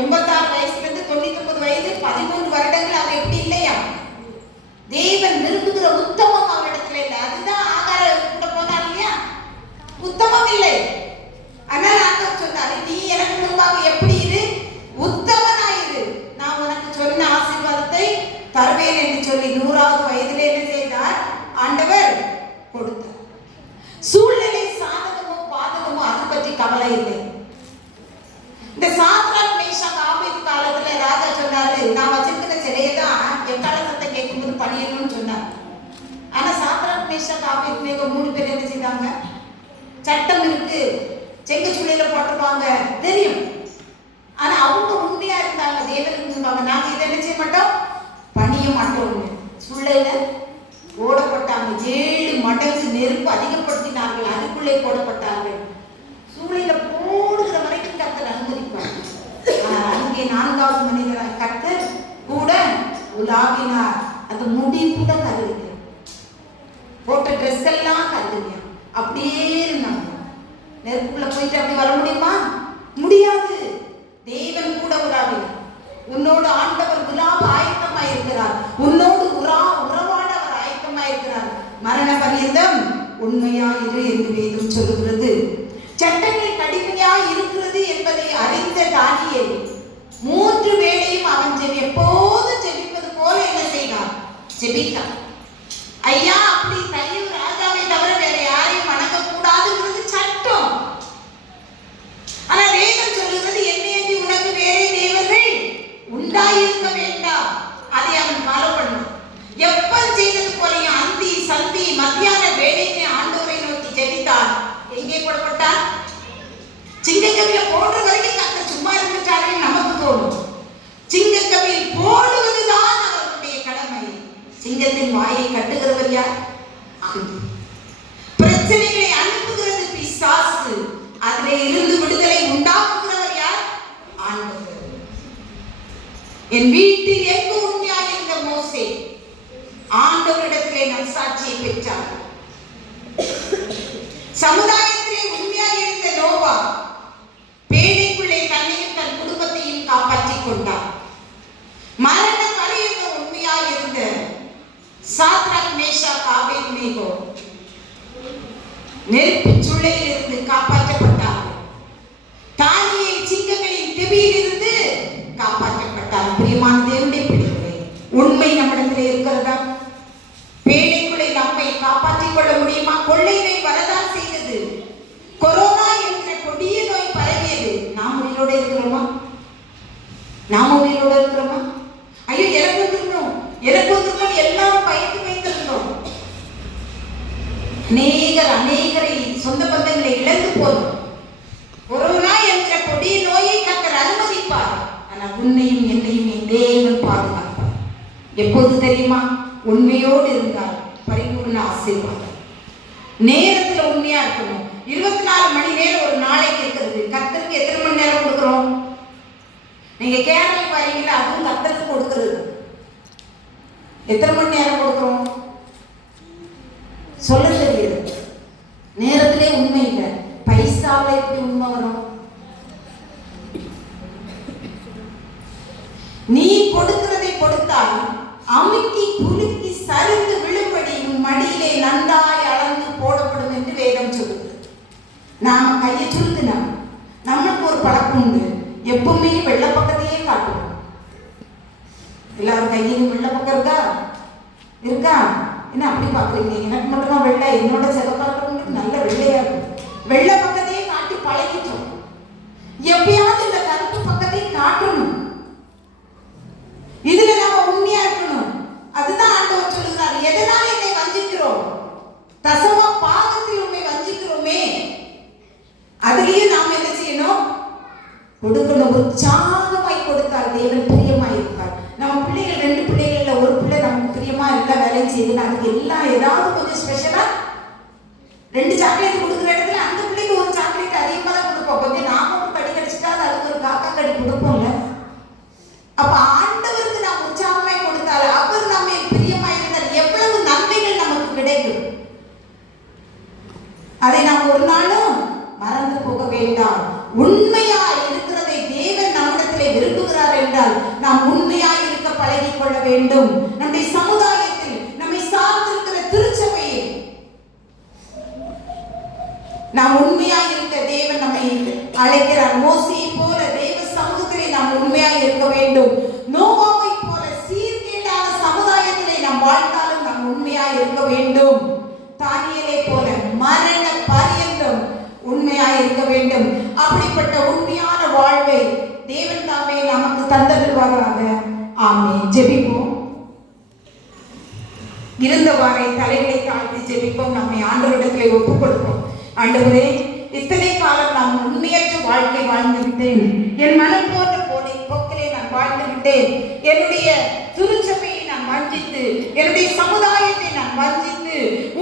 86 வயசுல இருந்து 99 வயது 13 வருடங்கள் அவர் எப்படி இல்லையா? தேவன் விரும்புகிற உத்தமம் அவரிடத்துல இல்லை. அதுதான் ஆகார கூட போனார் இல்லையா, உத்தமம் இல்லை. அதனால ஆண்டவர் சொன்னாரு, நீ எனக்கு முன்பாக எப்படி இரு? உத்தமனாயிரு, நான் உனக்கு சொன்ன ஆசீர்வாதத்தை தருவேன் என்று சொல்லி 100வது வயதிலே என்ன செய்தார்? ஆண்டவர் கொடுத்தார். சூழ்நிலை சாதகமோ பாதகமோ அது பற்றி கவலை இல்லை. இந்த சாத்ராக் மேஷாக் ஆபேத் காலத்துல ராஜா சொன்னாரு, நான் வச்சிருக்கிற சிலையை தான் எக்கால சத்தம் கேட்கும்போது பணியணும்னு சொன்னார். ஆனா சாத்ராக் மேஷாக் ஆபேத் நேகோ 3 பேர் என்ன செய்தாங்க? சட்டம் இருக்கு, செங்கச்சூளையில போட்டுருவாங்க தெரியும். ஆனா அவங்க உண்மையா இருந்தாங்க, தேவனுக்கு முன்பாக நாங்க இதை என்ன செய்ய மாட்டோம், பணிய மாட்டோம். சூளையில போடப்பட்டாங்க. 7 மடங்கு நெருப்பு அதிகப்படுத்தினார்கள், அதுக்குள்ளே போடப்பட்டார்கள். சூளையில போடுகிற வரைக்கும் கர்த்தர் அனுமதிப்பார். அங்கே 4வது மனிதராக கர்த்தர் கூட உலாவினார். அந்த முடி கூட கருது, போட்ட ட்ரெஸ் எல்லாம் கருதுங்க, அப்படியே இருந்தாங்க. நெருப்புக்குள்ள போயிட்டு அப்படி வர முடியுமா? முடியாது. தேவன் கூட உலாவினார். உன்னோடு ஆண்டவர் உலாவ ஆயத்தமாய் இருக்கிறார். உன்னோடு உறவாட அவர் ஆயத்தமாய் இருக்கிறார். மரண பரியந்தம் உண்மையா இரு என்று வேதம் சொல்லுகிறது. சட்டங்கள் கடுமையாய் இருக்கிறது என்பதை அறிந்த தானியேல் 3 வேளையும் அவன் எப்போது ஜெபிப்பது போல என்ன செய்தான்? ஜெபித்தான். ஐயா, அப்படி தையூர் ராஜாவை தவிர வேற யாரையும் வணங்க கூடாதுங்கிறது சட்டம். ஆனா வேதம் சொல்லுகிறது, என்னையன்றி உனக்கு வேறே தேவர்கள் உண்டாயிருக்க வேண்டாம். அதை அவன் ஃபாலோ பண்ணான். எப்ப செய்தது போலையும் அந்தி சந்தி மத்தியான வேளையிலே ஆண்டவரை நோக்கி ஜெபித்தான். எங்கே போடப்பட்டான்? சிங்கக்கவியில போடுற வரைக்கும் கர்த்தர் சும்மா இருந்துட்டாரு நமக்கு தோணும். சிங்கக்கவியில் போடுவதுதான் அவர்களுடைய கடமை. சிங்கத்தின் வாயை கட்டுகிறவர் யார்? பிரச்சனைகளை அனுப்புகிறது பிசாசு, அதிலே இருந்து விடுதலை உண்டாக்குகிறவர் யார்? ஆண்டவர். என் வீட்டில் எங்கு உண்மையாக இருந்த மோசே ஆண்டவரிடத்திலே நற்சாட்சியை பெற்றார். சமுதாயத்திலே உண்மையாக இருந்த நோவா பேழைக்குள்ளே தன்னையும் தன் குடும்பத்தையும் காப்பாற்றிக் கொண்டார். மரண பரியந்த உண்மையாக இருந்த சாத்ராக் மேஷாக் ஆபேத் நேகோ நெருப்பு சூளையில் இருந்து காப்பாற்றப்பட்டார்கள். தானியேல் சிங்கங்களின் கெபியில் இருந்து காப்பாற்றப்பட்டார். பிரியமான தேவனுடைய பிள்ளைகளே, உண்மை நம்மிடத்தில் இருக்கிறதா? பேழைக்குள்ளே நம்மை காப்பாற்றிக் கொள்ள முடியுமா? கொள்ளை நோய் வரதான் செய்தது. கொரோனா என்ற கொடிய நோய் பரவியது. நாம் உயிரோடு இருக்கிறோமா? நாம உயிரோடு இருக்கிறோமா? ஐயோ, எனக்கு வந்துடணும் எல்லாரும் பயந்து வைத்திருந்தோம். அநேகரை சொந்த பந்தங்களை இழந்து போதும். கொரோனா என்ற கொடிய நோயை கர்த்தர் அனுமதிப்பார். ஆனால் உன்னையும் என்னையும் என் தேவன் பாதுகாப்பார். எப்போது தெரியுமா? உண்மையோடு இருந்தால் பரிபூர்ண ஆசீர்வாதம். நேரத்துல உண்மையா இருக்கணும். 24 மணி நேரம் ஒரு நாளைக்கு இருக்கிறது. கர்த்தருக்கு எத்தனை மணி நேரம் கொடுக்கிறோம்? நீங்க கேரளா வரீங்களா, அதுவும் கர்த்தருக்கு கொடுக்கிறது. எத்தனை மணி நேரம் கொடுக்கிறோம் சொல்ல தெரியுது. நேரத்திலே உண்மை இல்லை. பைசாவில எப்படி உண்மை வரும்? நீ கொடுக்கிறதை கொடுத்தால் அமுக்கி குலுக்கி சரிந்து விழும்படி உன் மடியிலே நன்றாய் அளந்து போடப்படும் என்று வேதம் சொல்லுது. நாம கையை சுருத்தினா நம்மளுக்கு ஒரு பழக்கம் உண்டு, எப்பவுமே வெள்ளை பக்கத்தையே காட்டுவோம். எல்லாரும் கையிலும் வெள்ளை பக்கம் இருக்கா? என்ன அப்படி பாக்குறீங்க? எனக்கு மட்டும்தான் வெள்ளை, என்னோட சிவப்பாக்கிறவங்களுக்கு நல்ல வெள்ளையா இருக்கும். வெள்ளை பக்கத்தையே காட்டி பழகிட்டோம். எப்பயாவது இந்த கருப்பு பக்கத்தை காட்டணும். இதுல நாம உண்மையா இருக்கணும். அதுதான் ஆண்டவர் சொல்லுகிறார். எதனால என்னை வஞ்சிக்கிறோம்? தசம பாகத்தில் உண்மை வஞ்சிக்கிறோமே, அதுலயும் நாம என்ன செய்யணும்? கொடுக்கணும். உற்சாகமாய் கொடுத்தால் தேவன் பிரியமாய் இருப்பார். நம்ம பிள்ளைகள் 2 பிள்ளைகள்ல ஒரு பிள்ளை நமக்கு பிரியமா எல்லா வேலையும் செய்யுது. அதுக்கு எல்லாம் ஏதாவது கொஞ்சம் ஸ்பெஷலா 2 சாக்லேட் கொடுக்குற இடத்துல அந்த பிள்ளைக்கு ஒரு சாக்லேட் அதிகமாக தான் கொடுப்போம். கொஞ்சம் நாம கடி கடிச்சிட்டா அதுக்கு ஒரு காக்கா கடி கொடுப்போம்ல. அப்ப ஆண்டவருக்கு நாம் உற்சாகமாய் கொடுத்தால், அவர் நம்ம பிரியமாய் இருந்தால் எவ்வளவு நன்மைகள் நமக்கு கிடைக்கும். அதை நாம் ஒரு நாளும் மறந்து போக வேண்டாம். உண்மையா இருக்கிறதை தேவ வேண்டும். நம்முடைய சமுதாயத்தில் நம்மை சார்ந்திருக்கிற திருச்சபையை நாம் உண்மையாய் இருக்க தேவன் நம்மை அழைக்கிறார். மோசேயை போல தேவ சமூகத்திலே நாம் உண்மையாய் இருக்க வேண்டும். நோவாவை போல சீர்கேடான சமுதாயத்திலே நாம் வாழ்ந்தாலும் நாம் உண்மையாய் இருக்க வேண்டும். தானியேலை போல மரண பரியந்தம் உண்மையாய் இருக்க வேண்டும். அப்படிப்பட்ட உண்மையான வாழ்வை தேவன் தாமே நமக்கு தந்தருள்வாராக. ஆமென். ஜெபிப்போம். இருந்தவாறே தலைகளை தாழ்த்தி ஜெபிப்போம். நம்மை ஆண்டவரிடத்திலே ஒப்புக் கொடுப்போம். ஆண்டவரே, இத்தனை காலம் நான் உண்மையற்ற வாழ்க்கை வாழ்ந்து விட்டேன். என் மனம் போன்ற போக்கிலே நான் வாழ்ந்து விட்டேன். என்னுடைய திருச்சபையை நான் வஞ்சித்து, என்னுடைய சமுதாயத்தை நான் வஞ்சித்து,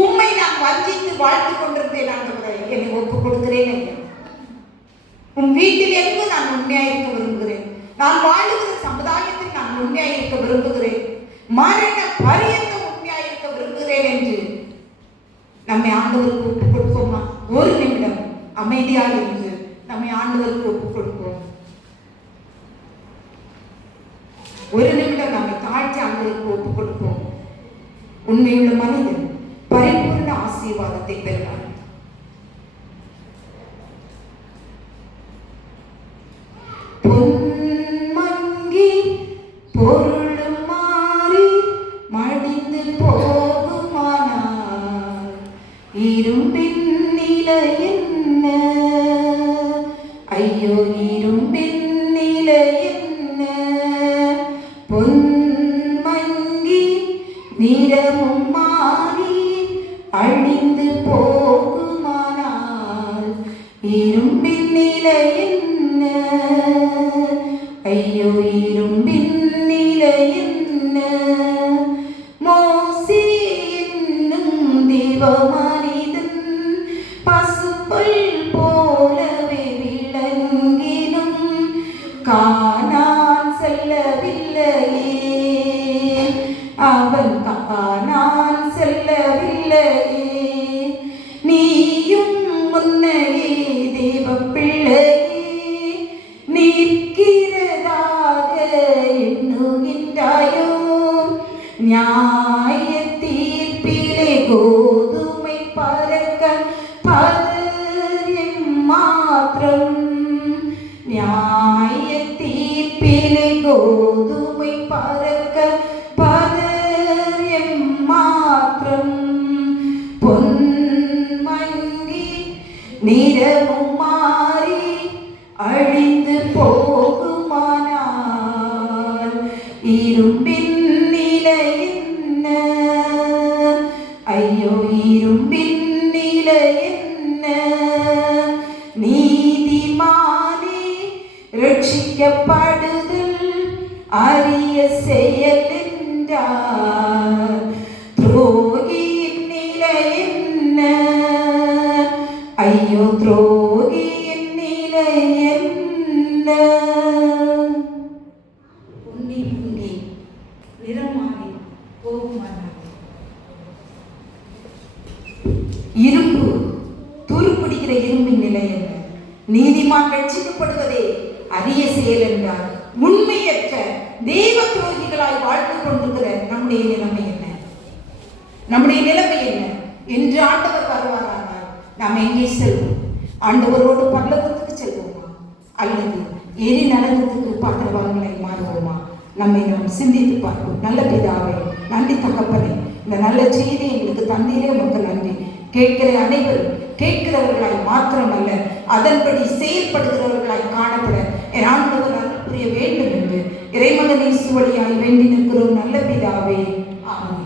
உம்மை நான் வஞ்சித்து வாழ்ந்து கொண்டிருந்தேன். ஆண்டவரே, என்னை ஒப்புக் கொடுக்கிறேன் ஐயா. உன் வீட்டில் எங்கு நான் உண்மையாயிருக்க விரும்புகிறேன். நான் வாழுகிற சமுதாயத்தில் நான் உண்மையாயிருக்க விரும்புகிறேன். மரண பரியந்தம் உண்மையாயிருக்க விரும்புகிறேன் என்று நம்மை ஆண்டவருக்கு ஒப்புக் கொடுப்போமா? ஒரு நிமிடம் அமைதியாக இருந்து நம்மை ஆண்டவருக்கு ஒப்புக் கொடுப்போம். ஒரு நிமிடம் நம்மை தாழ்த்தி ஆண்டவருக்கு ஒப்புக் கொடுப்போம். உண்மையுள்ள மனிதன் பரிபூர்ண ஆசீர்வாதத்தை பெறுவார். பொன்மங்கி பொருளும் மாறி மடிந்து போகுமானால் இரும்பின் நிலை என்ன? ஐயோ, இரும்பின் நிலை என்ன? பொன்மங்கி நிறமும் மாறி அழிந்து போகுமானால் இரும்பின் நிலை என்ன? ஐயோ, இரும்பின் நிலை என்ன? மோசே என்னும் தேவமனிதன் பசுப்புல் போலவே விளங்கினும் கானான் செல்லவில்லையே. அவன் கானான் செல்லவில்லையே. நீயும் முன்னையே தேவ பிள்ளையே நிற்கிறதாக எண்ணுகின்றாயோ? நியாய தீர்ப்பிலே கோதுமை பறக்க பதறியும் மாத்திரம். நியாய தீர்ப்பிலே கோதுமை பறக்க பதறியும் மாத்திரம். பொன்மங்கி நிறமும் மாறி அழிந்து போகுமானால் இரும்பின் நிலை என்ன? ஐயோ, இரும்பின் நிலை என்ன? நீதிமானே ரட்சிக்கப்படுதல் அரிய செயல் என்றார். துரோகியின் நிலை என்ன? ஐயோ, துரோகியின் நிலை என்ன? உன்னி உன்னி நிறமாறி போகுமானால் இரும்பு துருப்பிடிக்கிற இரும்பின் நிலை என்ன? நீதிமான் ரட்சிக்கப்படுவதே அரிய செயல் என்றார். உண்மையற்ற தெய்வ துரோகிகளாய் வாழ்ந்து கொண்டிருக்கிற நம்முடைய நிலைமை என்ன? நம்முடைய நிலைமை என்ன என்று ஆண்டவர் வருவாரானால் நாம் எங்கே செல்வோம்? ஆண்டவரோடு பரலோகத்துக்கு செல்வோமா அல்லது எரி நரகத்துக்கு பாத்திரவான்களாய் மாறுவோமா? நம்மை நாம் சிந்தித்து பார்ப்போம். நல்ல பிதாவே, நன்றி தகப்பனே, இந்த நல்ல செய்தி எங்களுக்கு தந்தீரே உமக்கு நன்றி. கேட்கிற அனைவரும் கேட்கிறவர்களாய் மாத்திரமல்ல, அதன்படி செயல்படுகிறவர்களாய் காணப்பட என் ஆண்டவர் அருள் புரிய வேண்டும் என்று இறைமகனை சுவழியாய் வேண்டி நிற்கிறோம் நல்ல பிதாவே. ஆமென்.